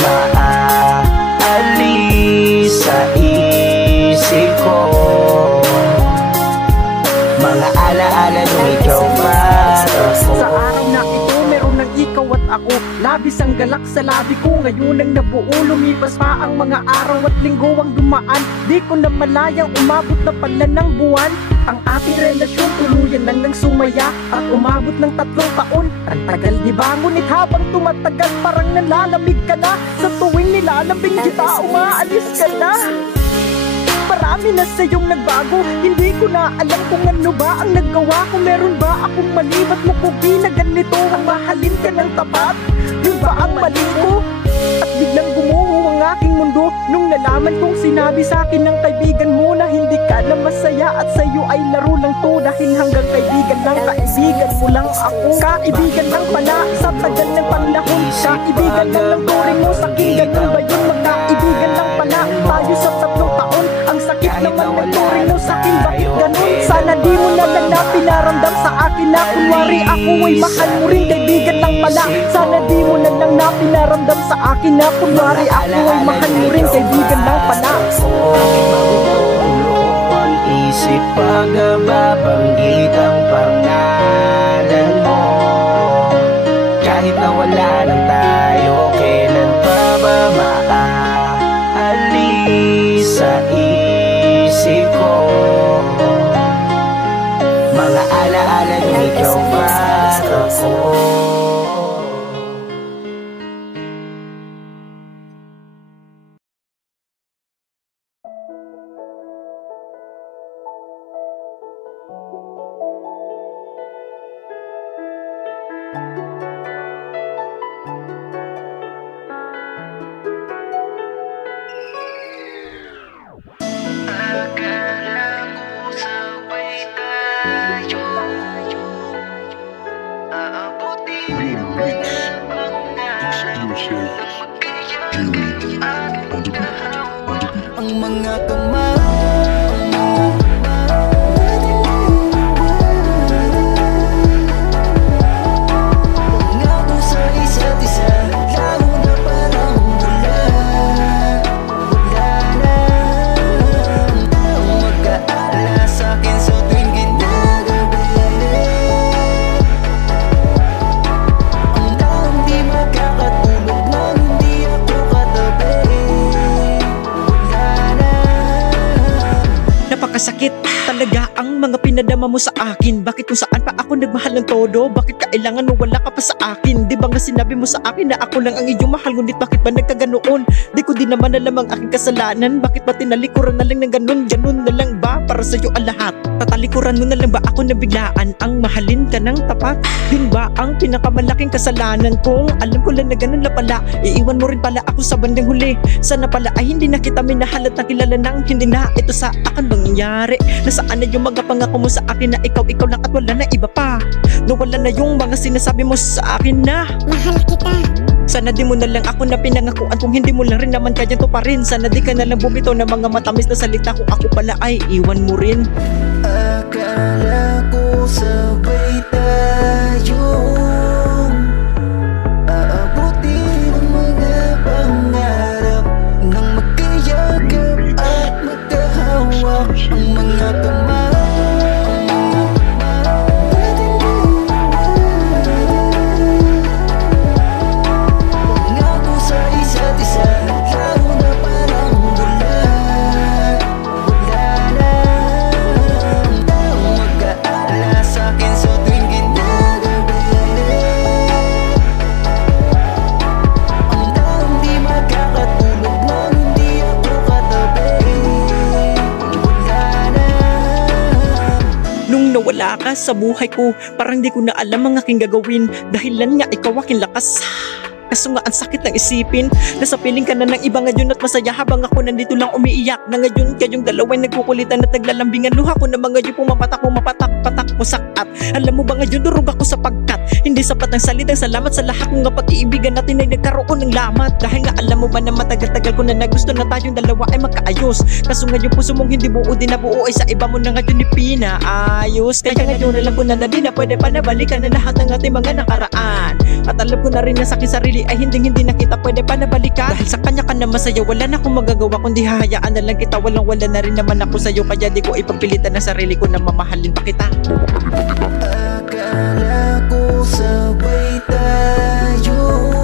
maaalis sa isip ko? Mga alaala nung ikaw pa ako. Sa araw na ito, meron ng ikaw at ako. Labis ang galak sa labi ko, ngayon ang nabuo. Lumipas pa ang mga araw at linggo ang dumaan. Di ko na malayang umabot na pala ng buwan. Ang ating relasyon tuluyan lang ng sumaya, at umabot ng 3 taon. Ang tagal diba? Ngunit habang tumatagal, parang nalalamig ka na. Sa tuwing nilalambing kita, umaalis ka na. Marami na sa'yong nagbago, hindi ko na alam kung ano ba ang nagawa ko. Meron ba akong mali? Ba't mo ko ginaganito? Ang mahalin ka ng tapat, yun ba ang mali ko? At biglang gumuho ang aking mundo nung nalaman kong sinabi sa'kin ng kaibigan mo na hindi ka na masaya at sa'yo ay laro lang to. Dahil hanggang kaibigan lang, kaibigan mo lang ako. Kaibigan lang pala sa tagal ng panahon, kaibigan lang ng turing mo sa'kin. Ganun ba yun? Magkaibigan lang pala tayo sa 3 taon. Ang sakit naman ng turing mo sa'kin, bakit ganun? Sana di mo na lang na pinaramdam sa akin na kunwari ako ay mahal mo rin, kaibigan lang pala. Sana di mo na lang na pinaramdam sa akin na kunwari ako ay mahal mo rin, kaibigan lang pala. Bakit ba gumugulo ang isip pag babanggit ang pangalan mo? Kahit na wala lang tayo, kailan pa ba maaalis sa isip ko? Mga alaala nung ikaw pa ako. Ang mga kamay talaga ang mga pinadama mo sa akin? Bakit kung saan pa ako nagmahal ng todo? Bakit kailangan mo wala ka pa sa akin? Di ba nga sinabi mo sa akin na ako lang ang iyong mahal? Ngunit bakit ba nagkaganoon? Di ko din naman alam ang aking kasalanan. Bakit ba tinalikuran na lang ng ganun? Ganun na lang ba para sa'yo ang lahat? Tatalikuran mo na lang ba ako na biglaan? Ang mahalin ka ng tapat? Yun ba ang pinakamalaking kasalanan kong alam ko lang na ganun na pala? Iiwan mo rin pala ako sa bandang huli. Sana pala ay hindi na kita minahal at nakilala nang hindi na ito sa akin mangyayari. Nasaan na yung mga pangako mo sa akin na ikaw lang at wala na iba pa? Nawala na yung mga sinasabi mo sa akin na mahal kita. sana di mo na lang ako na pinangakuan. Kung hindi mo lang rin naman kaya to pa rin. Sana di ka na lang bumitaw ng mga matamis na salita. Kung ako pala ay iwan mo rin. Akala ko sabay tayong aabutin ang mga pangarap nang magkayakap at magkahawak ang mga kamay. Pangako sa isa't isa, lalo na parang bulan. Wala na ang taong mag-aalala sa'kin sa tuwing ginagabi. Ang taong di magkakatulog nang hindi ako katabi. Wala na. Nung nawala ka sa buhay ko, parang di ko na alam ang aking gagawin. Dahilan nga ikaw aking lakas. Kaso nga ang sakit ng isipin na sa piling ka na ng iba ngayon at masaya habang ako nandito lang umiiyak. Na ngayon kayong dalawa'y nagkukulitan at naglalambingan. Luha ko na mga ngayon pumapatak ko sakat. Alam mo ba ngayon durog ako sapagkat hindi sapat ang salitang salamat sa lahat ng pag-iibigan natin ay nagkaroon ng lamat. Dahil nga alam mo ba na matagal-tagal ko na nagusto na tayong dalawa ay magkaayos. Kaso ngayon puso mong hindi buo din na buo ay sa iba mo na ngayon ipinaayos. Kaya ngayon alam ko na di na pwede pa na balikan na lahat ng ating mga nakaraan. At alam ko na rin na sa aking sarili ay hindi na kita pwede pa na balikan. Dahil sa kanya ka na masaya wala na akong magagawa kundi hahayaan na lang kita. Walang wala na rin naman ako sa'yo kaya di ko ipagpilitan na sarili ko na mamahalin pa kita. Akala ko sabay tayong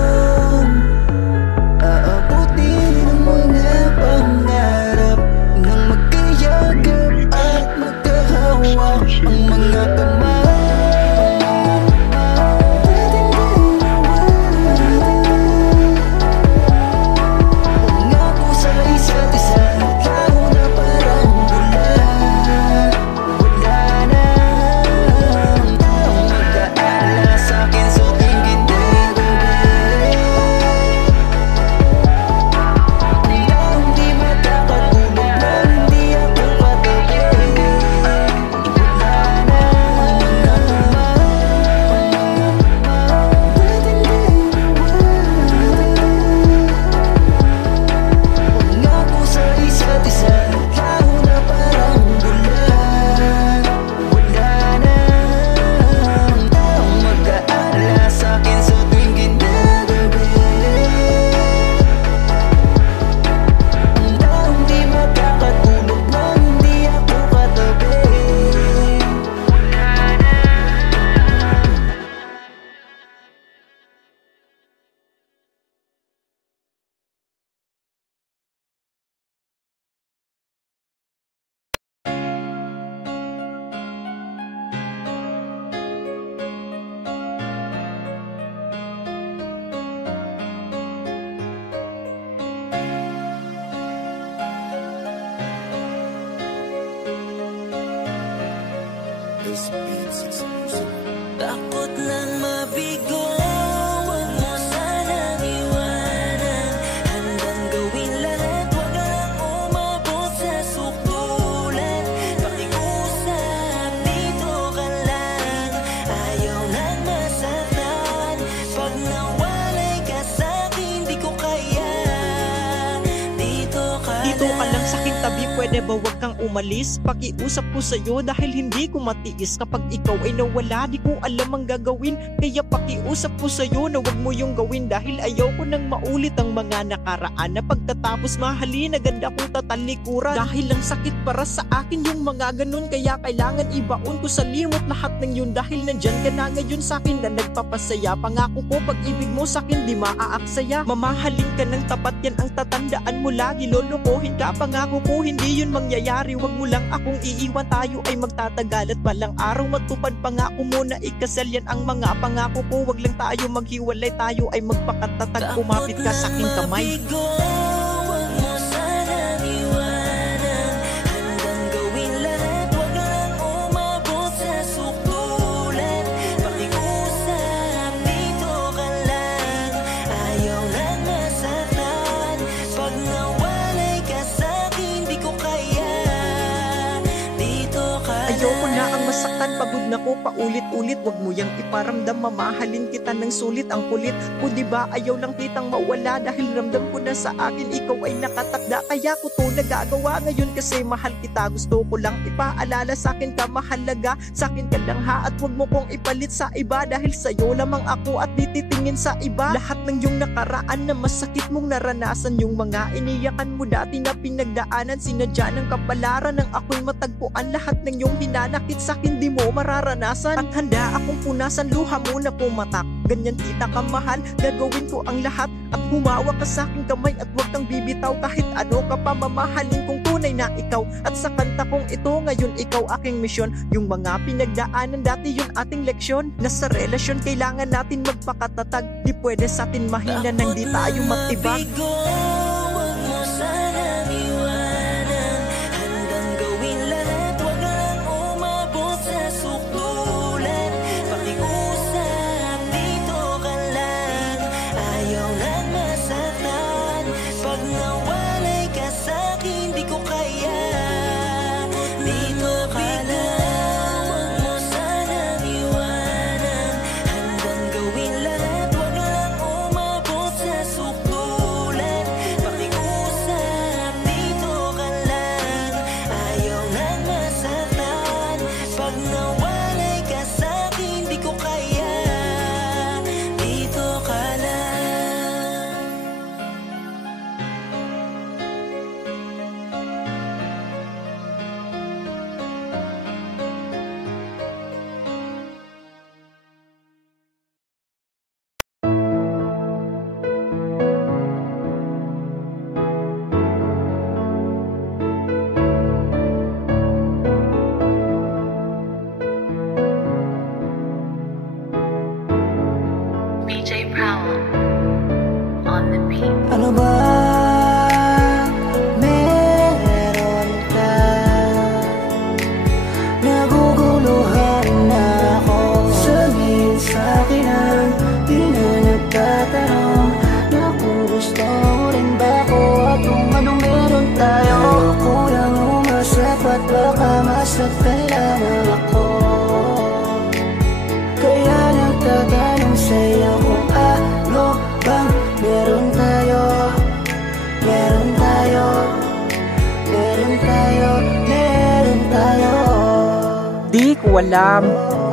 aabutin ang mga pangarap nang magkayakap at magkahawak ang mga kamay. Pangako sa isa't isa, lalo na parang bulan. Wala na ang taong mag-aalala sa'kin sa tuwing ginagabi. Ang taong di makakatulog nang hindi ako katabi. Wala na ang mga pangako sa isa't isa, lalo na parang bulan. Wala na ang taong mag-aalala sa'kin sa tuwing ginagabi. Ang taong di makakatulog nang hindi ako katabi. Wala na. Takot lang mabigo, wag mo sanang iwanan. Handang gawin lahat, wag lang umabot sa sukulan. Pakiusap, dito ka lang, ayaw nang masaktan. Pag nawalay ka sa'kin, di ko kaya. Dito ka lang sa aking tabi, pwede ba wag kang umalis? Pakiusap ko sa'yo dahil hindi ko matiis. Kapag ikaw ay nawala, di ko alam ang gagawin. Kaya pakiusap ko sa'yo na wag mo yung gawin. Dahil ayaw ko nang maulit ang mga nakaraan na pagtatapos mahalin agad akong tatalikuran. Dahil ang sakit para sa akin yung mga ganun. Kaya kailangan ibaon ko sa limot lahat ng yun. Dahil nandyan ka na ngayon sa akin na nagpapasaya. Pangako ko pag-ibig mo sa akin di maaaksaya. Mamahalin ka ng tapat, yan ang tatandaan mo lagi. Lolokohin ka, pangako ko hindi yun mangyayari, wag mo lang akong iiwan. Tayo ay magtatagal at balang araw matupad. Pangako mo na ikasal, yan ang mga pangako ko. Wag lang tayo maghiwalay, tayo ay magpakatatag. Kumapit ka sa aking kamay. Huwag mo sanang iwanan. Handang gawin lahat, huwag lang umabot sa sukdulan. Pakiusap, dito ka lang. Ayaw lang masaktan. Pag nawalay ka sa'kin, di ko kaya. Dito ka lang. Ayoko na ang masaktan, pagod na ko paulit-ulit. Wag mo yang iparamdam, mamahalin kita ng sulit. Ang kulit ko diba, ayaw lang kitang mawala. Dahil ramdam ko na sa akin ikaw ay nakatakda. Kaya ko to nagagawa ngayon kasi mahal kita. Gusto ko lang ipaalala, sa akin ka mahalaga. Sa akin ka lang ha, at wag mo kong ipalit sa iba. Dahil sa'yo lamang ako at dititingin sa iba. Lahat ng yung nakaraan na masakit mong naranasan, yung mga iniyakan mo dati na pinagdaanan, sinadya ng kapalaran ng ako'y matagpuan. Lahat ng yung hinanakit sa'kin di mo mararanasan. At handa akong punasan luha mo na pumatak. Ganyan kita kamahal, gagawin ko ang lahat. At humawak ka sa aking kamay at huwag kang bibitaw. Kahit ano ka pa, mamahalin kong tunay na ikaw. At sa kanta kong ito ngayon, ikaw aking misyon. Yung mga pinagdaanan dati, yun ating leksyon. Nasa relasyon kailangan natin magpakatatag. Di pwede sa atin mahina nang di tayo matibag. Huwag mo sanang iwanan. Handang gawin lahat, huwag lang umabot sa sukdulan. Pakiusap, dito ka lang. Ayaw lang masaktan. Pag nawalay ka sa'kin, di ko kaya. Dito ka lang. Huwag mo sanang iwanan. Handang gawin lahat, huwag lang umabot sa sukdulan. Pakiusap, dito ka lang. Ayaw lang masaktan. Pag nawalay ka sa'kin, di ko kaya. Dito ka lang. DJ Prowl on the beat. Ano ba meron ka? Naguguluhan na ako. Sabihin sa'kin ang di na nagtatanong na kung gusto mo rin ba ako at kung anong meron tayo. Kulang umasapat, baka masaktan lamang ako. Kaya nagtatanong sa'yo kung ano bang meron tayo. Meron tayo. Meron tayo. Meron tayo. Di ko alam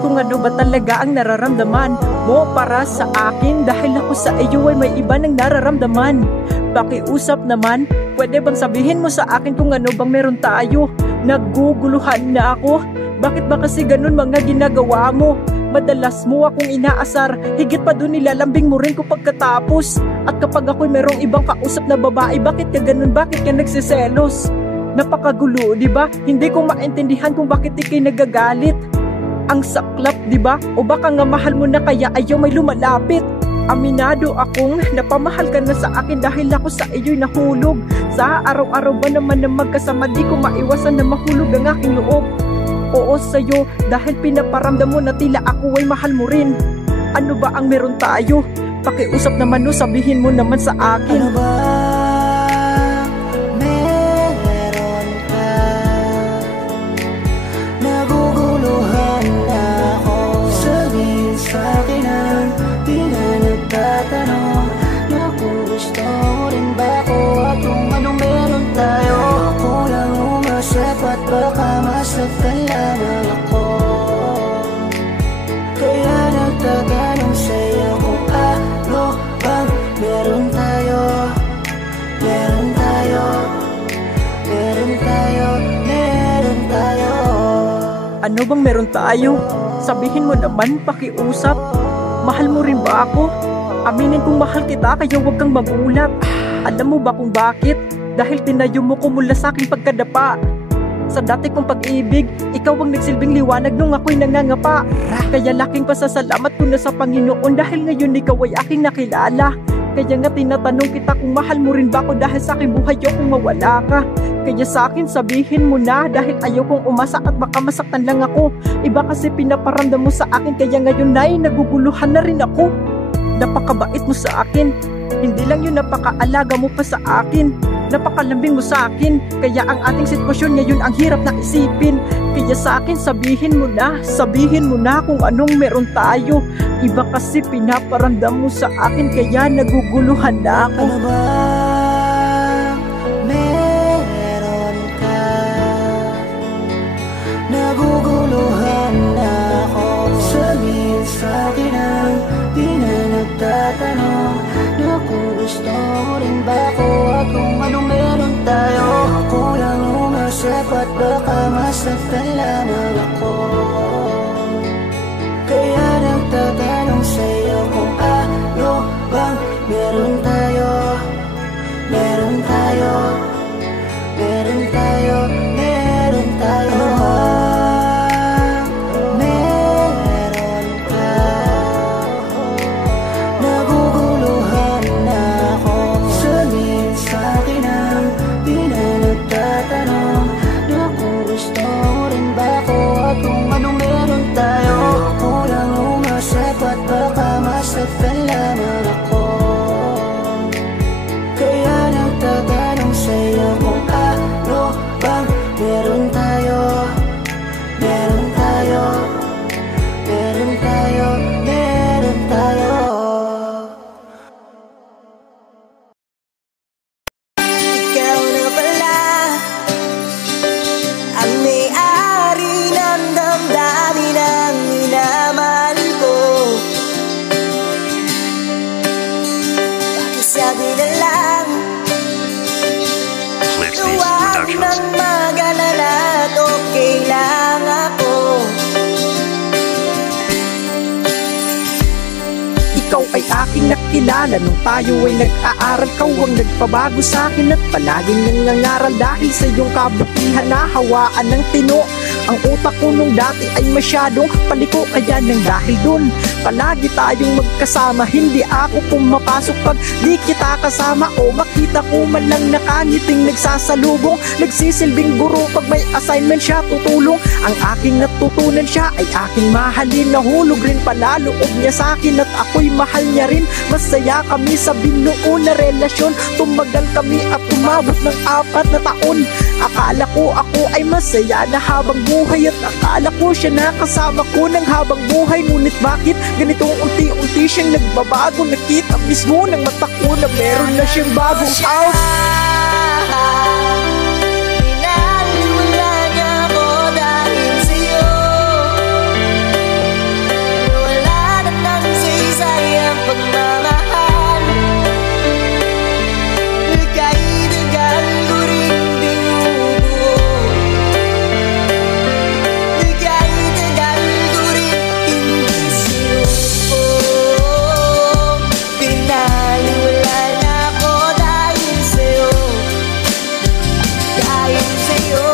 kung ano ba talaga ang nararamdaman mo para sa akin. Dahil ako sa iyo ay may iba nang nararamdaman. Pakiusap naman, pwede bang sabihin mo sa akin kung ano bang meron tayo? Naguguluhan na ako. Bakit ba kasi ganun mga ginagawa mo? Madalas mo akong inaasar, higit pa dun nilalambing mo rin ko pagkatapos. At kapag ako'y merong ibang kausap na babae, bakit ka ganun? Bakit ka nagsiselos? Napakagulo, di ba? Hindi ko maintindihan kung bakit ikay nagagalit. Ang saklap, di ba? O baka nga mahal mo na kaya ayaw may lumalapit. Aminado akong napamahal ka na sa akin dahil ako sa iyo'y nahulog. Sa araw-araw ba naman na magkasama, di ko maiwasan na mahulog ang aking loob. Oo sa'yo dahil pinaparamdam mo na tila ako ay mahal mo rin. Ano ba ang meron tayo? Pakiusap naman no, sabihin mo naman sa akin. Ano ba meron ka? Naguguluhan na ako. Sabihin sa'kin ang di na nagtatanong na kung gusto mo rin ba ako at kung anong meron tayo. Kulang umasapat, baka masaktan lamang ako. Kaya nagtatanong sa'yo kung ano bang meron tayo. Meron tayo. Meron tayo. Meron tayo. Ano bang meron tayo? Sabihin mo naman, pakiusap. Mahal mo rin ba ako? Aminin kong mahal kita, kaya huwag kang magulat. Alam mo ba kung bakit? dahil tinayo mo ko mula sa aking pagkadapa. Sa dati kong pag-ibig, ikaw ang nagsilbing liwanag nung ako'y nangangapa. Kaya laking pasasalamat ko na sa Panginoon dahil ngayon ikaw ay aking nakilala. Kaya nga tinatanong kita kung mahal mo rin ba ako dahil sa aking buhay o kung mawala ka. Kaya sa akin sabihin mo na dahil ayaw kong umasa at baka masaktan lang ako. Iba kasi pinaparamdam mo sa akin kaya ngayon ay naguguluhan na rin ako. Napakabait mo sa akin, hindi lang yun napakaalaga mo pa sa akin. Napakalambing mo sa akin, kaya ang ating sitwasyon ngayon ang hirap na isipin. Kaya sa akin sabihin mo na kung anong meron tayo. Iba kasi pinaparamdam mo sa akin kaya naguguluhan na ako. Ano ba meron ka? Naguguluhan na ako. Sabihin sa akin ang di na nagtatanong na kung gusto mo rin ba ako at kung anong meron tayo. Kulang umasapat baka masaktan lamang ako. Kaya nagtatanong sa'yo kung ano bang meron tayo. Meron tayo, meron tayo, meron tayo. Ano bang meron ka? Naguguluhan na ako. Sabihin sa akin ang di na nagtatanong na kung gusto mo rin ba ako at kung anong meron tayo. Kulang umasapat baka masaktan lamang ako. Kaya nagtatanong sa'yo kung ano bang meron tayo. Meron tayo, meron tayo, meron tayo. Ikaw na pala ang may-ari ng damdamin ang minamahal ko. Pakisabi na lang, Slicks Beats huwag Productions. nang mag-alala at okay lang ako. Ikaw ay aking nakilala nung tayo ay nag-aaral. Kau ang nagpabago sa akin at palaging nangangaral. Dahil sa iyong kabutihan na hawaan ng tino. Ang utak ko nung dati ay masyadong paliko. Kaya nang dahil dun palagi tayong magkasama. Hindi ako pumapasok pag di kita kasama. O makita ko man lang nakangiting nagsasalubong. Nagsisilbing guro pag may assignment siya tutulong. Ang aking natutunan siya ay aking mahalin. Nahulog rin pala loob niya sa akin at ako'y mahal niya rin. Masaya kami sa binuo na relasyon. Tumagal kami at tumabot ng 4 na taon. Akala ko ako ay masaya na habang buhay at akala ko siya nakasama ko ng habang buhay. Ngunit bakit ganito unti-unti siyang nagbabago? Nakita mismo ng mata ko na meron na siyang bagong out. Pinaliwala niya ako dahil sa'yo. Wala na nang saysay ang pagmamahal. Kahit tagal ko rin binubuo. Kahit tagal ko rin hindi sinuko. Pinaliwala na ako dahil sa'yo. Dahil sa'yo.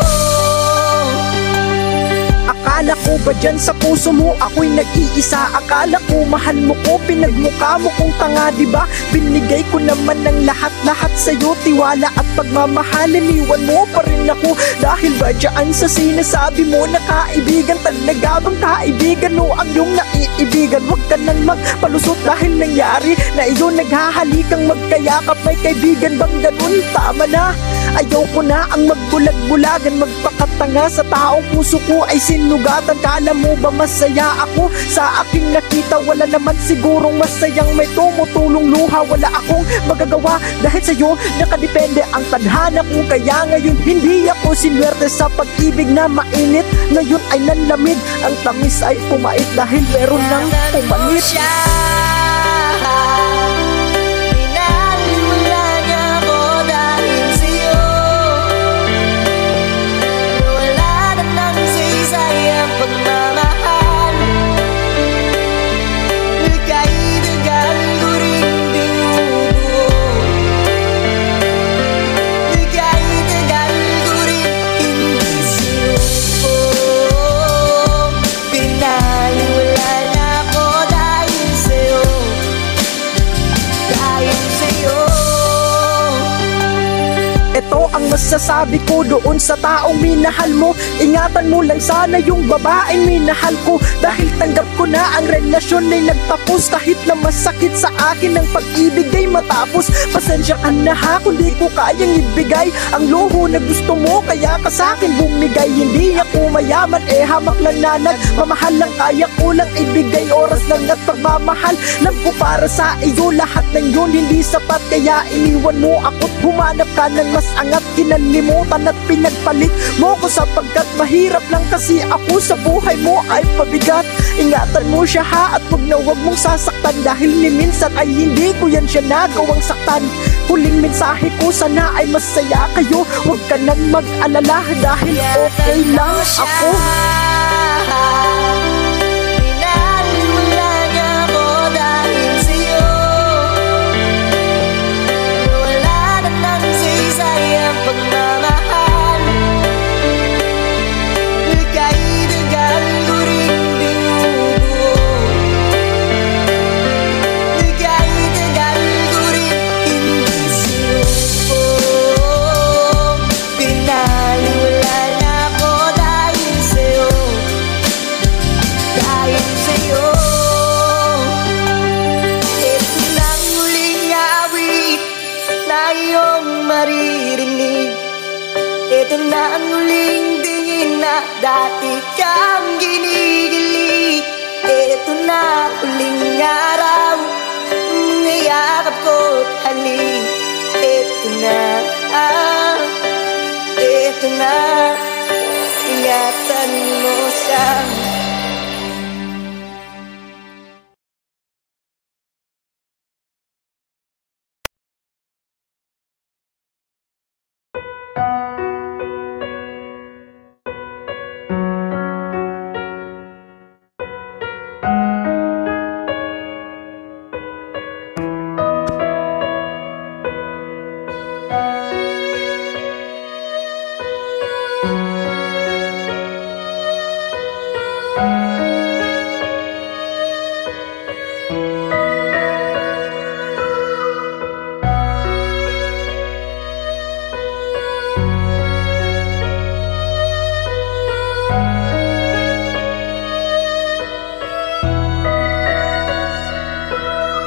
Akala ko ba dyan sa puso mo ako'y nag-iisa? Akala ko mahal mo ko, pinagmukha mo kong tanga, diba? Binigay ko naman ng lahat-lahat sa'yo. Tiwala at pagmamahalin, iwan mo pa rin ako. Dahil ba dyan sa sinasabi mo na kaibigan? Talaga bang kaibigan o ang iyong naiibigan? Huwag ka nang magpalusot dahil nangyari na iyon naghahalikang magkayakap. May kaibigan bang ganun? Tama na, ayaw ko na ang magbulag-bulagan, magpakatanga sa taong puso ko ay sinugatan. Kala mo ba masaya ako sa aking nakita? Wala naman sigurong masayang may tumutulong luha. Wala akong magagawa dahil sa'yo nakadepende ang tadhana ko. Kaya ngayon hindi ako sinwerte sa pag-ibig na mainit. Ngayon ay nanlamig, ang tamis ay pumait dahil meron nang pumalit. Pinaliwala niya ako dahil sa'yo. Wala na nang saysay ang pagmamahal. Kahit tagal ko rin binubuo. masasabi ko doon sa taong minahal mo. Ingatan mo lang sana yung babaeng minahal ko, dahil tanggap ko na ang relasyon ay nagtapos. Kahit na masakit sa akin ang pag-ibig ay matapos. Pasensya ka na ha kung di ko kayang ibigay ang luho na gusto mo, kaya ka sa akin bumigay. Hindi ako mayaman, hamak lang na nagmamahal lang. Kaya ko lang ibigay oras lang at pagmamahal. Alam ko para sa iyo lahat ng yun hindi sapat, kaya iniwan mo ako't humanap ka ng mas angat. Kinalimutan at pinagpalit mo ko sapagkat mahirap lang kasi ako sa buhay mo ay pabigat. Ingatan mo siya ha at wag mong sasaktan, dahil ni minsan ay hindi ko yan siya nagawang saktan. Huling mensahe ko sana ay masaya kayo, wag ka nang mag-alala dahil okay lang ako. Ito na ang huling tingin na dati kang ginigilig. Ito na huling araw, ngayakap ko't halik. Ito na, ingatan mo siya.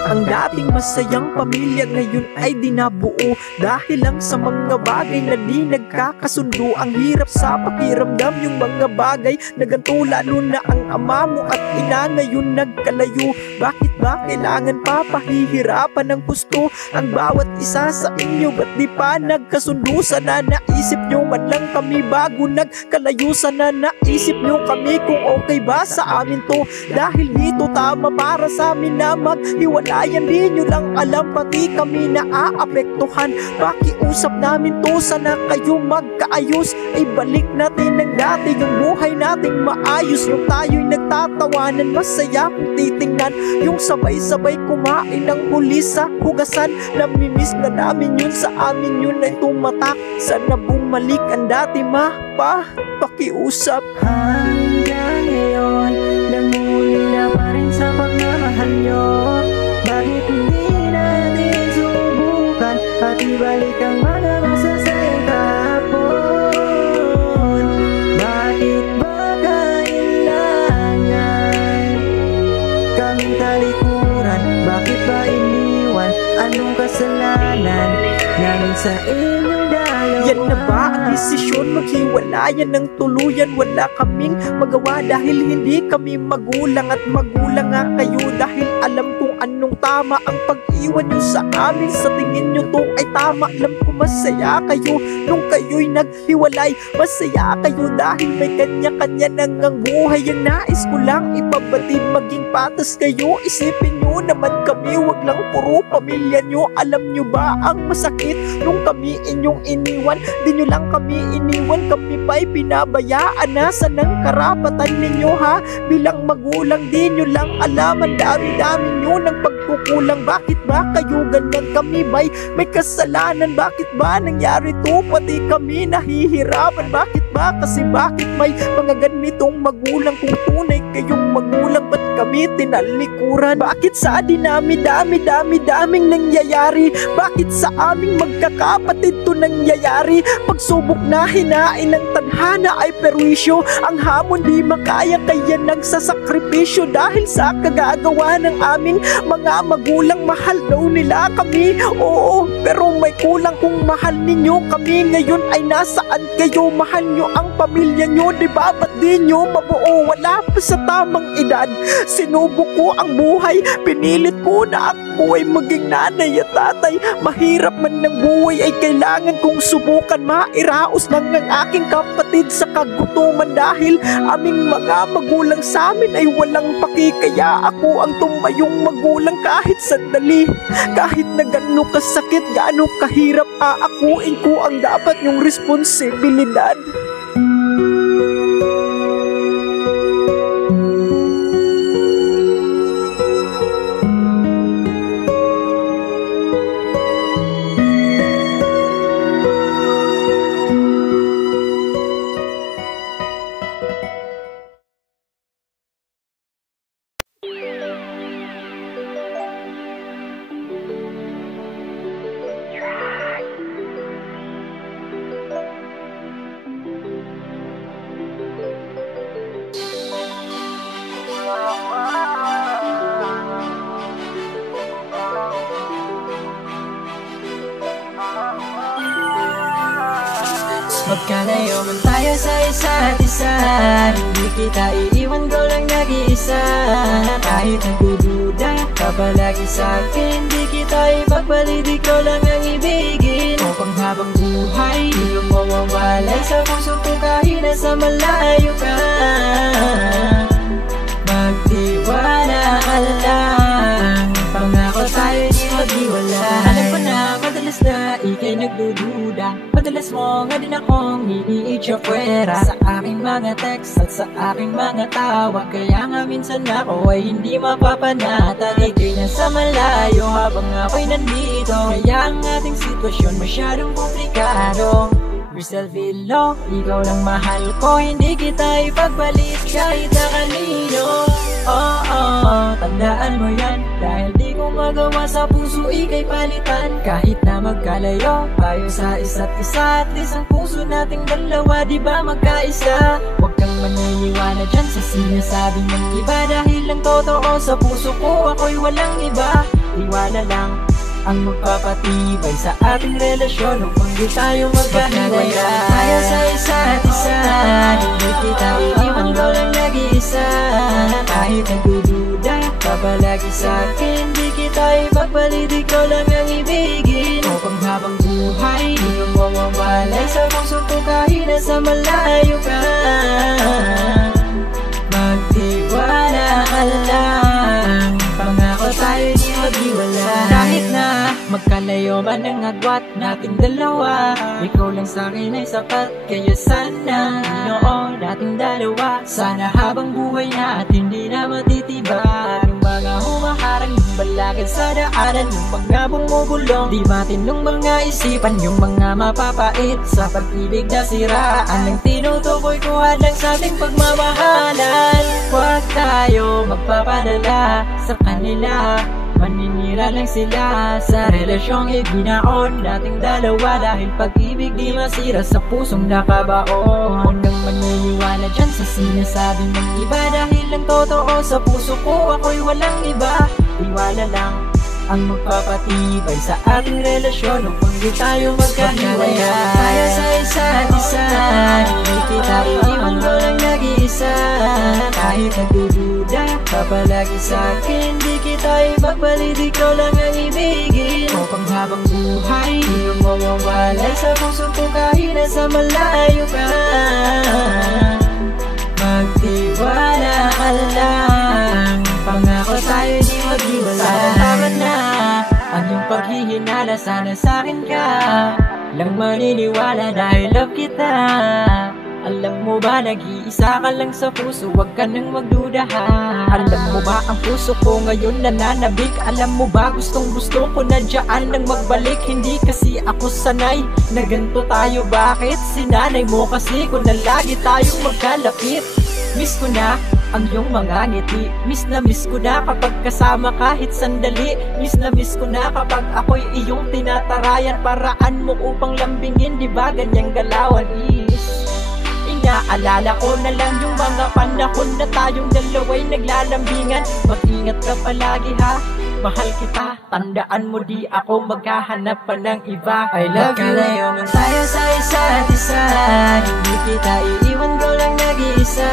Ang dating masayang pamilya ngayon ay di nabuo, dahil lang sa mga bagay na di nagkakasundo. Ang hirap sa pakiramdam yung mga bagay na ganito, lalo na ang ama mo at ina ngayon nagkalayo. Bakit ba kailangan pa pahihirapan ng gusto ang bawat isa sa inyo? Ba't di pa nagkasundo? Sana naisip nyo man lang kami bago nagkalayo. Sana naisip nyo kami kung okay ba sa amin to, dahil dito tama para sa amin na maghiwalayan. Di nyo lang alam pati kami na aapektuhan. Pakiusap namin to, sana kayo magkaayos. Ay balik natin ng dati yung buhay nating maayos. Yung tayo'y nagtatawanan, masaya kung titingnan. Yung sabay-sabay kumain ng huli sa hugasan. Namimiss na namin yun, sa amin yun ay tumatak. Sana bumalik ang dati pakiusap. Hanggang ngayon, nanguli na pa rin sa pagmamahal nyo. Bakit hindi natin subukan at ibalik ang mga masasayang kahapon? Bakit ba kailangan kaming talikuran? Bakit ba iniwan? Anong kasalanan namin sa inyong dalawa? Yan na ba ang desisyon? Maghiwalayan ng tuluyan? Wala kaming magawa dahil hindi kami magulang, at magulang nga kayo dahil alam kong anong tama ang pag-iwan nyo sa amin. Sa tingin nyo to ay tama. Alam ko masaya kayo nung kayo'y naghiwalay. Masaya kayo dahil may kanya-kanya nang ang buhay. Ang nais ko lang ipabatid, maging patas kayo. Isipin nyo naman kami, wag lang puro pamilya nyo. Alam nyo ba ang masakit nung kami inyong iniwan? Di nyo lang kami iniwan, kami pa'y pinabayaan. Nasa ng karapatan ninyo ha? Bilang magulang, di nyo lang alam ang dami-dami nyo ng pagkukulang. Bakit ba kayo ganyan? Kami ba'y may kasalanan? Bakit ba nangyari to? Pati kami nahihirapan. Bakit ba? Kasi bakit may mga ganitong magulang? Kung tunay kayong magulang, ba't kami tinalikuran? Bakit sa daming nangyayari? Bakit sa aming magkakapatid to nangyayari? Pagsubok na hinain ng tadhana ay perwisyo, ang hamon di makaya kaya nagsasakripisyo. Dahil sa kagagawa ng aming mga magulang, mahal daw nila kami. Oo, pero may kulang kung mahal ninyo kami. Ngayon ay nasaan kayo? Mahal nyo ang pamilya nyo, di ba? Ba't di nyo mabuo? Wala pa sa tamang edad. Sinubok ko ang buhay, pinilit ko na ako ay maging nanay at tatay. Mahirap man ng buhay ay kailangan kong subukan. Mairaos lang ang aking kapatid sa kagutuman. Dahil aming mga magulang sa amin ay walang paki. Kaya ako ang tumayong magulang kahit sandali. Kahit na gano'ng kasakit, gano'ng kahirap, aakuin ko ang dapat yung responsibilidad. Magkalayo man tayo sa isa't isa, hindi kita iiwan, ko lang nag-iisa. Kahit nagdududa ka palagi sa'kin, hindi kita ipagpalit, ikaw lang ang ibigin. O panghabang buhay, di mo mawawalay sa puso ko kahit nasa malayo ka. Magtiwala ka lang, pangako tayo di maghiwalay. Alam ko na madalas na ika'y nagdududa, madalas mo nga din akong iniitsapwera sa aking mga text at sa aking mga tawag. Kaya nga minsan ako ay hindi mapapanatag, ika'y nasa malayo habang ako'y nandito. Kaya ang ating sitwasyon masyadong komplikado. Crystal Villo, ikaw lang mahal ko, hindi kita ipagbalit kahit na kanino. Tandaan mo yan, dahil di ko magawa sa puso ika'y palitan. Kahit na magkalayo tayo sa isa't isa, at least ang puso nating dalawa di ba magkaisa. Huwag kang maniniwala dyan sa sinasabi ng iba, dahil lang totoo sa puso ko ako'y walang iba. Tiwala lang ang magpapatibay sa ating relasyon upang di tayo magkahiwalay. Tayo sa isa't isa, hindi kita iiwan, ko lang nag-iisa. Kahit nagdududa ka palagi sa'kin, di kita ipagpalit, ikaw lang ang ibigin. O panghabang buhay, di mo mawawalay sa puso ko kahit nasa malayo ka. Magtiwala ka lang, pangako tayo di maghiwalay. Kahit na magkalayo man ang agwat nating dalawa, ikaw lang sa'kin ay sapat. Kaya sana noon nating dalawa, sana habang buhay natin di na matitibag yung mga humaharang, yung balagad sa daanan, yung mga bumubulong di matinong mga isipan, yung mga mapapait sa pag-ibig na siraan ng tinutukoy ko hadlang sa ating pagmamahalan. Huwag tayo magpapadala sa kanila, maninira lang sila sa relasyong ibinaon nating dalawa. Dahil pag-ibig di masira sa pusong nakabaon. Huwag kang maniniwala dyan sa sinasabi ng iba, dahil lang totoo sa puso ko ako'y walang iba. Tiwala lang ang magpapatibay sa ating relasyon upang di tayo magkahiwalay. Tayo sa isa't isa, hindi kita iiwan, ko lang nag-iisa. Kahit nagdududa ka palagi sa'kin, di kita ipagpalit, ikaw lang ang ibigin. O panghabang buhay, di mo mawawalay sa puso ko kahit nasa malayo ka. Magtiwala ka lang, pangako tayo di maghiwalay. Sana tama na ang iyong paghihinala, sana sa'kin ka lang maniniwala dahil love kita. Alam mo ba, nag-iisa ka lang sa puso, huwag ka nang magdudahan. Alam mo ba, ang puso ko ngayon nananabik. Alam mo ba, gustong gusto ko na dyan nang magbalik. Hindi kasi ako sanay na ganito tayo. Bakit? Sinanay mo kasi ko na lagi tayong magkalapit. Miss ko na ang iyong mga ngiti. Miss na miss ko na kapag kasama kahit sandali. Miss na miss ko na kapag ako'y iyong tinatarayan. Paraan mo upang lambingin, di ba ganyang galawan is inaalala ko na lang yung mga panahon na tayong dalawa'y naglalambingan. Mag-ingat ka palagi ha, mahal kita. Tandaan mo di ako maghahanap pa ng iba. I love you. Magkalayo man tayo sa isa't isa, hindi kita iiwan ko lang nag-iisa.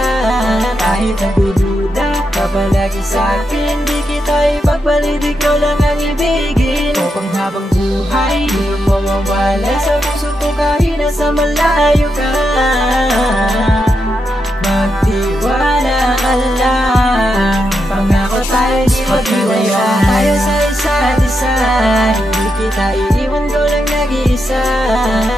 Kahit nagdududa ka palagi sa'kin, hindi kita ipagbalik, ikaw lang ang ibigin. O panghabang buhay, di mo mawala sa puso ko kahit nasa malayo ka. Magtiwala ka lang, pangako tayo di maghiwala. Tayo sa isa't isa, hindi kita iiwan ko lang nag-iisa.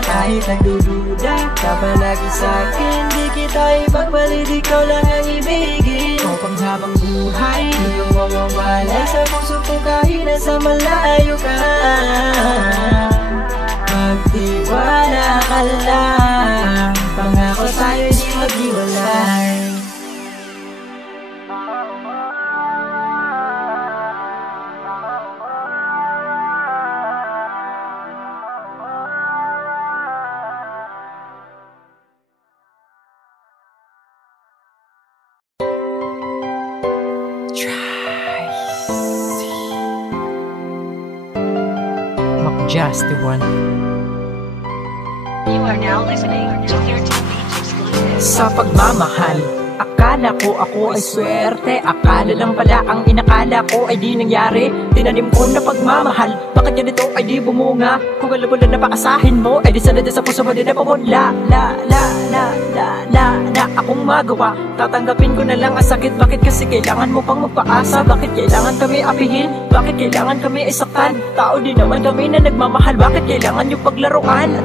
Kahit nagdududa ka palagi sa'kin, di kita ipagbalik, ikaw lang ang ibigin. O panghabang buhay, di mo mawawala sa puso ko kahit nasa malayo ka. Magtiwala ka lang, pangako tayo di maghiwalay. Just the one. You are now listening to 13 Beats exclusive. Sa pagmamahal, akala ko ako ay swerte. Akala lang pala ang inakala ko ay di nangyari. Tinanim ko na pagmamahal, bakit ganito ay di bumunga? Kung alam mo na napakasahin mo, ay di sana din sa puso mo din na pumunla. La akong magawa, tatanggapin ko na lang ang sakit. Bakit kasi kailangan mo pang magpaasa? Bakit kailangan kami apihin? Bakit kailangan kami isaktan? Tao din naman kami na nagmamahal, bakit kailangan yung paglaruan?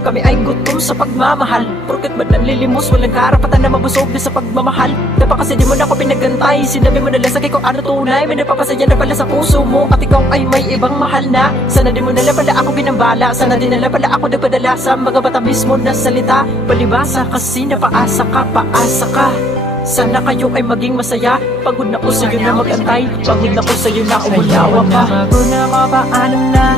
Kami ay gutom sa pagmamahal, porket ba nanlilimos, walang karapatan na mabusog na sa pagmamahal. Dapat kasi di mo na ako pinagantay, sinabi mo na lang sa akin kung ano tunay. May napapasaya na pala sa puso mo, at ikaw ay may ibang mahal na. Sana di mo na lang pala ako ginambala, sana di na lang pala ako nagpadala sa mga matamis mo na salita. Palibasa kasi napaasa ka, paasa ka. Sana kayo ay maging masaya. Pagod na ko sa'yo na magantay, pagod na ko sa'yo na umulawa pa. Pagod na ko paano na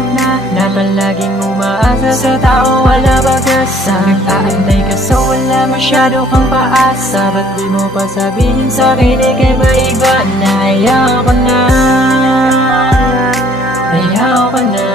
palaging umaasa sa tao wala pag-asa. Nag-aantay ka so wala masyado kang paasa. Ba't di mo pa sabihin sa'kin ikay ba iba na? Ayaw ka na, ayaw ka na.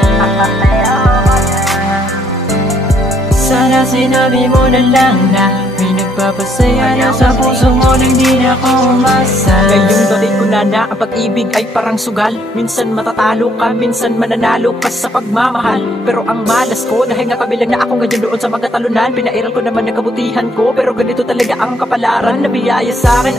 Sana sinabi mo na lang na may nagpapasaya na sa puso mo nang di na ako umasa. Ngayong dating ko na ang pag-ibig ay parang sugal. Minsan matatalo ka, minsan mananalo ka sa pagmamahal. Pero ang malas ko, dahil nga kabilang na ako ngayon doon sa mga talunan. Pinairal ko naman ang kabutihan ko, pero ganito talaga ang kapalaran na biyaya sa akin.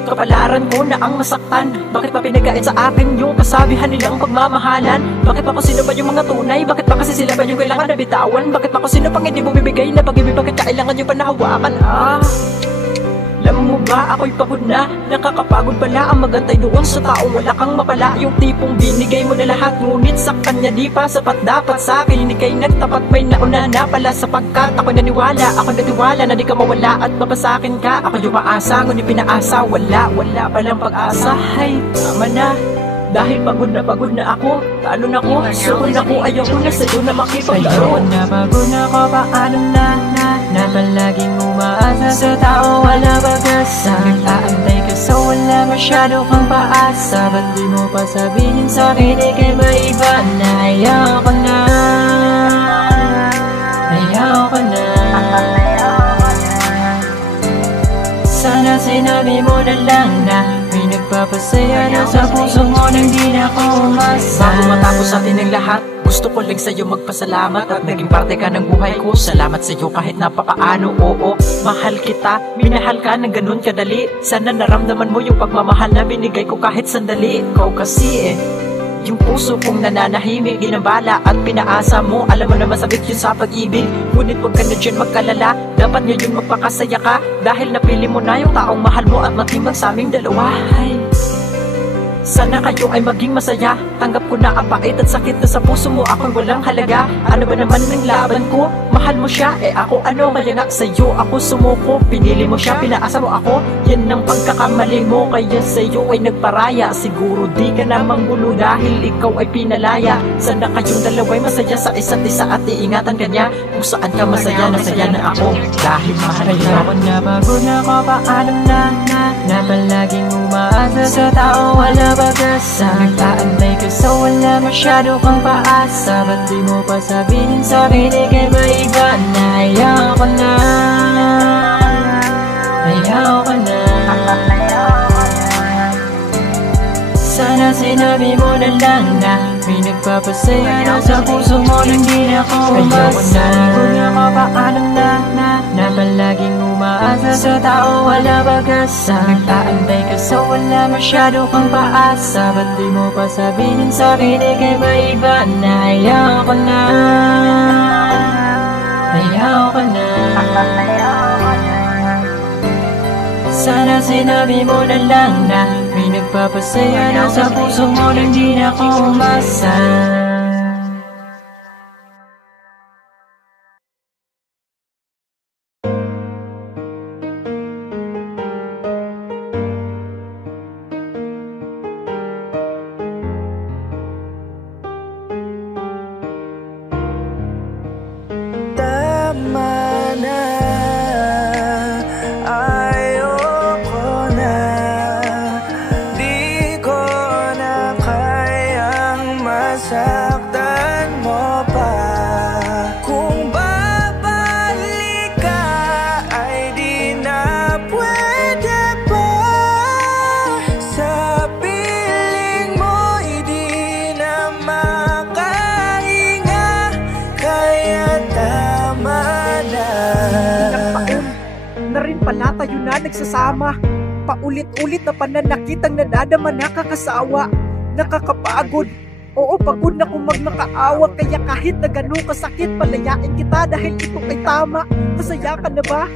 Kapalaran ko na ang masaktan. Bakit pa pinagkait sa akin yung kasabihan nilang pagmamahalan? Bakit pa kung sino ba yung mga tunay? Bakit pa kasi sila ba yung kailangan na bitawan? Bakit pa kung sino pang hindi bumibigay na pag-ibig? Bakit kailangan yung panahawakan? Alam mo ba, ako'y pagod na. Nakakapagod pala ang magantay doon sa taong wala kang mapala. Yung tipong binigay mo na lahat, ngunit sa kanya di pa sapat. Dapat sa akin hindi kay nagtapat, may nauna na pala. Sapagkat ako naniwala na di ka mawala at mapasakin ka. Ako yung maasa, ngunit pinaasa, wala palang pag-asa. Ay, tama na, dahil pagod na ako. Talo na ko, sukol na ko, ayaw ko na sa'yo na makipaglaro. Pagod na ko paano na palaging umaasa sa tao wala pag-asa. Nag-aantay ka so wala masyado kang paasa. Ba't di mo pa sabihin sa'kin ikay ba iba na? Ayaw ka na, ayaw ka na. Sana sinabi mo na lang na may nagpapasaya na sa puso mo nang di na ako umasa. Bago matapos atin ang lahat, gusto ko lang sa'yo magpasalamat at naging parte ka ng buhay ko. Salamat sa'yo kahit napapaano, oo. Mahal kita, minahal ka ng ganun kadali. Sana naramdaman mo yung pagmamahal na binigay ko kahit sandali. Ikaw kasi yung puso kong nananahimik, ginambala at pinaasa mo. Alam mo na masabit yun sa pag-ibig, ngunit huwag ka na dyan magkalala. Dapat ngayon magpakasaya ka, dahil napili mo na yung taong mahal mo at matimbang sa aming dalawa. Ay, Sana kayo ay maging masaya. Tanggap ko na ang pait at sakit na sa puso mo ako'y walang halaga. Ano ba naman ng laban ko? Mahal mo siya, ako ano? Kaya nga sa'yo ako sumuko. Pinili mo siya, pinaasa mo ako. Yan ang pagkakamali mo, kaya sa'yo ay nagparaya. Siguro di ka na manggulo dahil ikaw ay pinalaya. Sana kayong dalawa'y masaya sa isa't isa at iingatan ka niya. Kung saan ka masaya na ako dahil mahal ka niya. Ako na pagod na ko, paalam na palaging umaasa sa tao wala pag-asa. Nagtaantay ka sa wala masyado kang paasa. Ba't di mo pa sabihin sa'kin ikay maiba na? Ayaw ko na, ayaw ko na. Sana sinabi mo na lang na may nagpapasaya na sa puso mo nang di na ko umasa. Kung ako paalam na palaging umaasa sa tao wala pag-asa. Nagtaantay ka sa wala masyado kang paasa. Ba't di mo pa sabihin sa'kin ikay maiba na? Ayaw ko na, ayaw ko na. Sana sinabi mo na lang na may nagpapasaya na sa puso mo nang di na ko umasa. Tama na, ayoko na. Di ko na kayang masaktan mo pa. Kung babalik ka ay di na pwede pa. Sa piling mo'y di na makahinga. Kaya tama na. Na rin pala tayo na nagsasama. Paulit-ulit na pananakit ang nadadama, nakakasawa, nakakapagod. Oo, pagod na kung magmakaawa. Kaya kahit na ganun kasakit, palayain kita dahil ito ay tama. Masaya ka na ba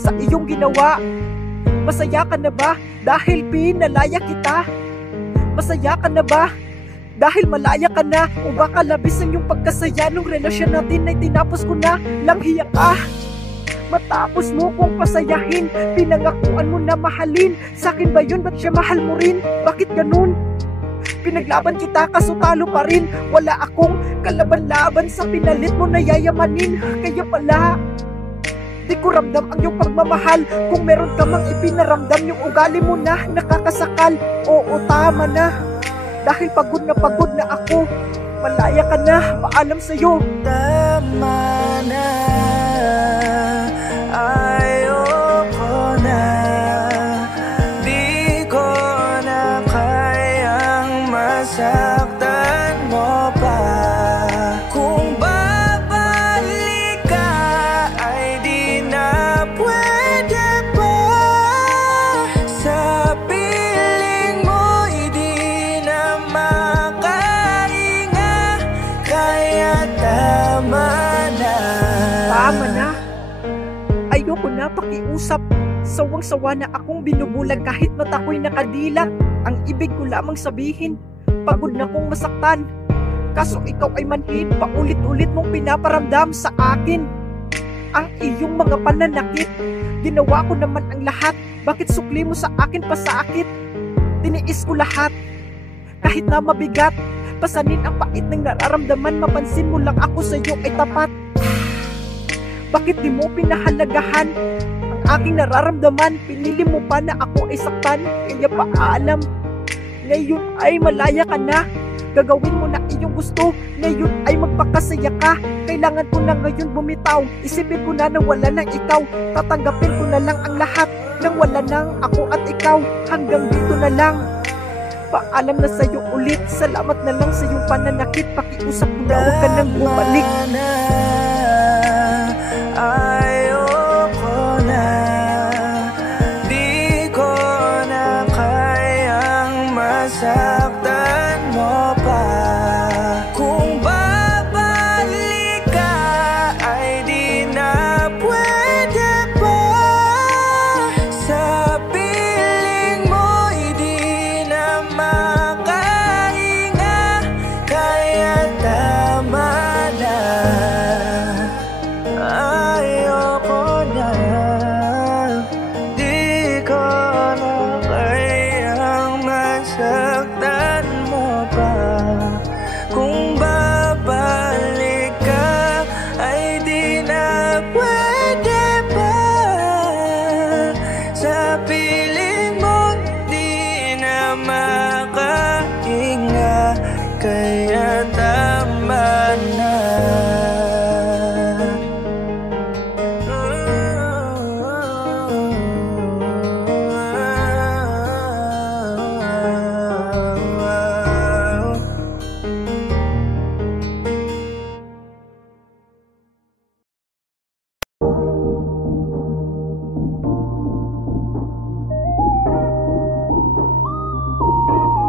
sa iyong ginawa? Masaya ka na ba dahil pinalaya kita? Masaya ka na ba dahil malaya ka na? O baka labis ang iyong pagkasaya nung relasyon natin ay tinapos ko na lang hiya ka? Matapos mo kong pasayahin, pinangakuan mo na mahalin. Sa'kin ba yun? Ba't siya mahal mo rin? Bakit ganun? Pinaglaban kita kaso talo pa rin. Wala akong kalaban-laban sa pinalit mo na yayamanin. Kaya pala di ko ramdam ang iyong pagmamahal. Kung meron ka mang ipinaramdam, yung ugali mo na nakakasakal. Oo, tama na, dahil pagod na ako. Malaya ka na, paalam sa'yo. Tama na, ayoko na. Di ko na kayang masaktan mo pa. Kung babalik ka ay di na pwede pa. Sa piling mo'y di na makahinga. Kaya tama na. Tama na, ayoko na pakiusap. Sawang-sawa na akong binubulag kahit mata ko'y nakadilat. Ang ibig ko lamang sabihin, pagod na kong masaktan. Kaso ikaw ay manhid, paulit-ulit mong pinaparamdam sa akin ang iyong mga pananakit. Ginawa ko naman ang lahat, bakit sukli mo sa akin pasakit? Tiniis ko lahat, kahit na mabigat. Pasanin ang pait ng nararamdaman, mapansin mo lang ako sa'yo ay tapat. Bakit di mo pinahalagahan ang aking nararamdaman? Pinili mo pa na ako ay saktan. Kaya paalam, ngayon ay malaya ka na. Gagawin mo na iyong gusto, ngayon ay magpakasaya ka. Kailangan ko na ngayon bumitaw. Isipin ko na wala nang ikaw. Tatanggapin ko na lang ang lahat nang wala nang ako at ikaw. Hanggang dito na lang, paalam na sa'yo ulit. Salamat na lang sa iyong pananakit. Pakiusap ko na huwag ka nang bumalik. Ayoko na. Di ko na kayang masaktan mo pa. Kung babalik ka ay di na pwede pa. Sa piling mo'y di na kaya tama na.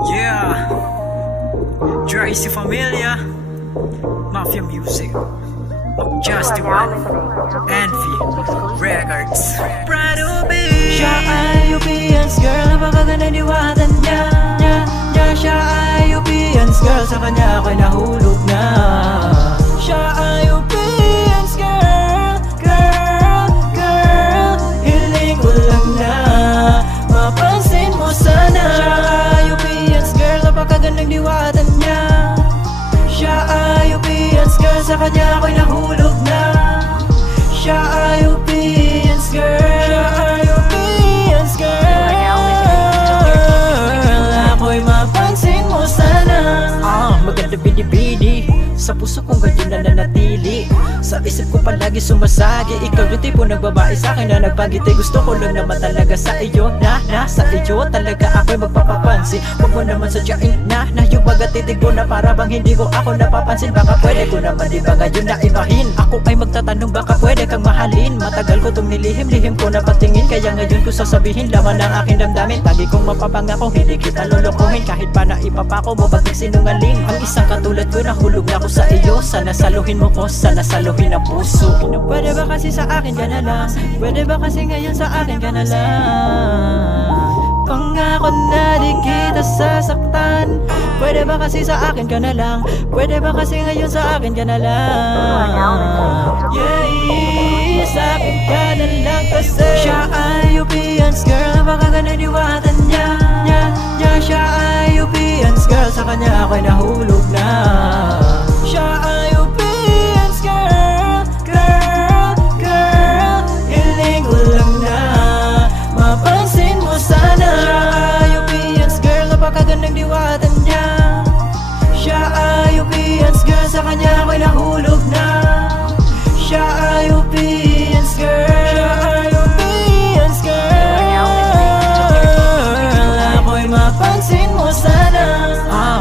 Yeah, Tracy Familia, Mafia Music, Just the One, Envy Records. Proud to be. Siya ay Europeans girl, napakaganda diwatan niya. Siya ay Europeans girl, sa kanya ako'y nahulog na. Siya ay Europeans girl, girl, hiling ko lang na mapansin mo sana. Siya ay Europeans girl, napakagandang diwatan niya. Siya ay Europeans girl, sa kanya ako'y nahulog na. Siya ay Europeans girl, siya ay Europeans girl, ako'y mapansin mo sana. Maganda bidi-bidi sa puso kong ganyan na nanatili. Sa isip ko palagi sumasagi. Ikaw yung tipo ng babae sa'kin na nagpagiti. Gusto ko lang naman talaga sa iyo na sa iyo talaga ako'y magpapapansin. Huwag mo naman sadyain na yung magatitig mo na para bang hindi ko ako napapansin. Baka pwede ko naman di ba ngayon na ibahin. Ako ay magtatanong baka pwede kang mahalin. Matagal ko tong nilihim-lihim ko na patingin. Kaya ngayon ko sasabihin laman ng aking damdamin. Lagi kong mapapangako hindi kita lolokohin. Kahit pa na ipapako mo bakit sinungaling. Ang isang katulad ko nahulog na ako sa iyo. Sana saluhin mo ko, sana saluhin ang puso. Pwede ba kasi sa akin ka na lang? Pwede ba kasi ngayon sa akin ka na lang? Pangako na di kita sasaktan. Pwede ba kasi sa akin ka na lang? Pwede ba kasi ngayon sa akin ka na lang? Yeah, sa akin ka na lang kasi siya ay Europeans girl, napakaganda diwatan niya. Siya ay Europeans girl, sa kanya ako'y nahulog na. Siya ay Europeans girl, hiling ko lang na mapansin mo sana. Siya ay Europeans girl, napakagandang diwatan niya. Siya ay Europeans girl, sa kanya ako'y nahulog na. Siya ay Europeans girl, siya ay Europeans girl, ako'y mapansin mo sana.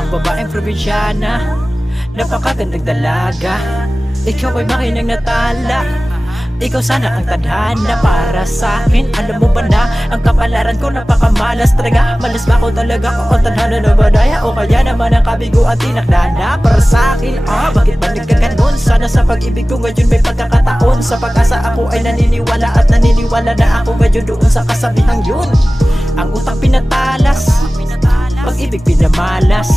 Babaeng probinsyana, napakagandang dalaga. Ikaw ay makinang natala. Ikaw sana ang tadhana para sa akin. Alam mo ba na ang kapalaran ko napakamalas talaga. Malas ba ko talaga kung ang tadhana na badaya o kaya naman ang kabigo at tinakdana para sa akin. Bakit ba nagkaganon? Sana sa pag-ibig ko ngayon may pagkakataon. Sa pag-asa ako ay naniniwala at naniniwala na ako ngayon doon sa kasabihang yun. Ang utak pinatalas, pag-ibig pinamalas.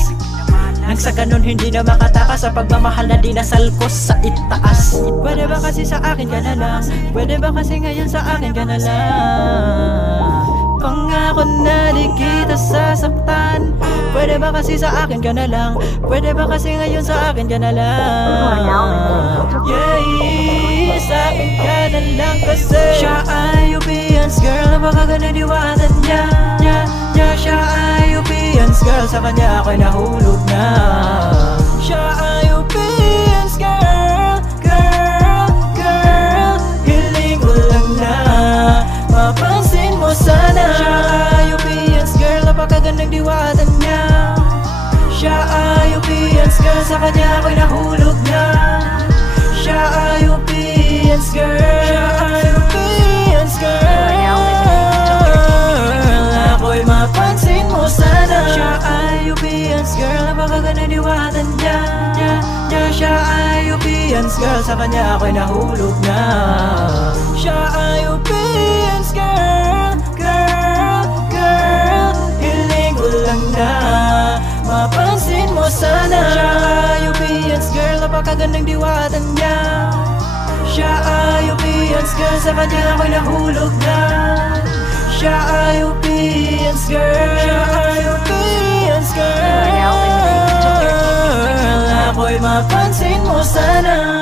Nang sa ganun hindi na makatakas sa pagmamahal na dinasal ko sa itaas. Pwede ba kasi sa akin ka na lang? Pwede ba kasi ngayon sa akin ka na lang? Pangako na di kita sasaktan. Pwede ba kasi sa akin ka na lang? Pwede ba kasi ngayon sa akin ka na lang? Yeah, sa akin ka na lang kasi siya ay Europeans girl, napakaganda diwatan niya. Siya ay Europeans girl, sa kanya ako'y nahulog na. Siya ay Europeans girl, hiling ko lang na mapansin mo sana. Siya ay Europeans girl, napakagandang diwatan niya. Siya ay Europeans girl, sa kanya ako'y nahulog na. Siya ay Europeans girl, siya ay Europeans girl, ako'y mapansin mo sana. Siya ay Europeans girl, napakaganda diwatan niya. Siya ay Europeans girl, sa kanya ako'y nahulog na. Siya ay Europeans girl, hiling ko lang na mapansin mo sana. Siya ay Europeans girl, napakagandang diwatan niya. Siya ay Europeans girl, sa kanya ako'y nahulog na. Siya ay Europeans girl, siya ay Europeans girl, ako'y mapansin mo sana.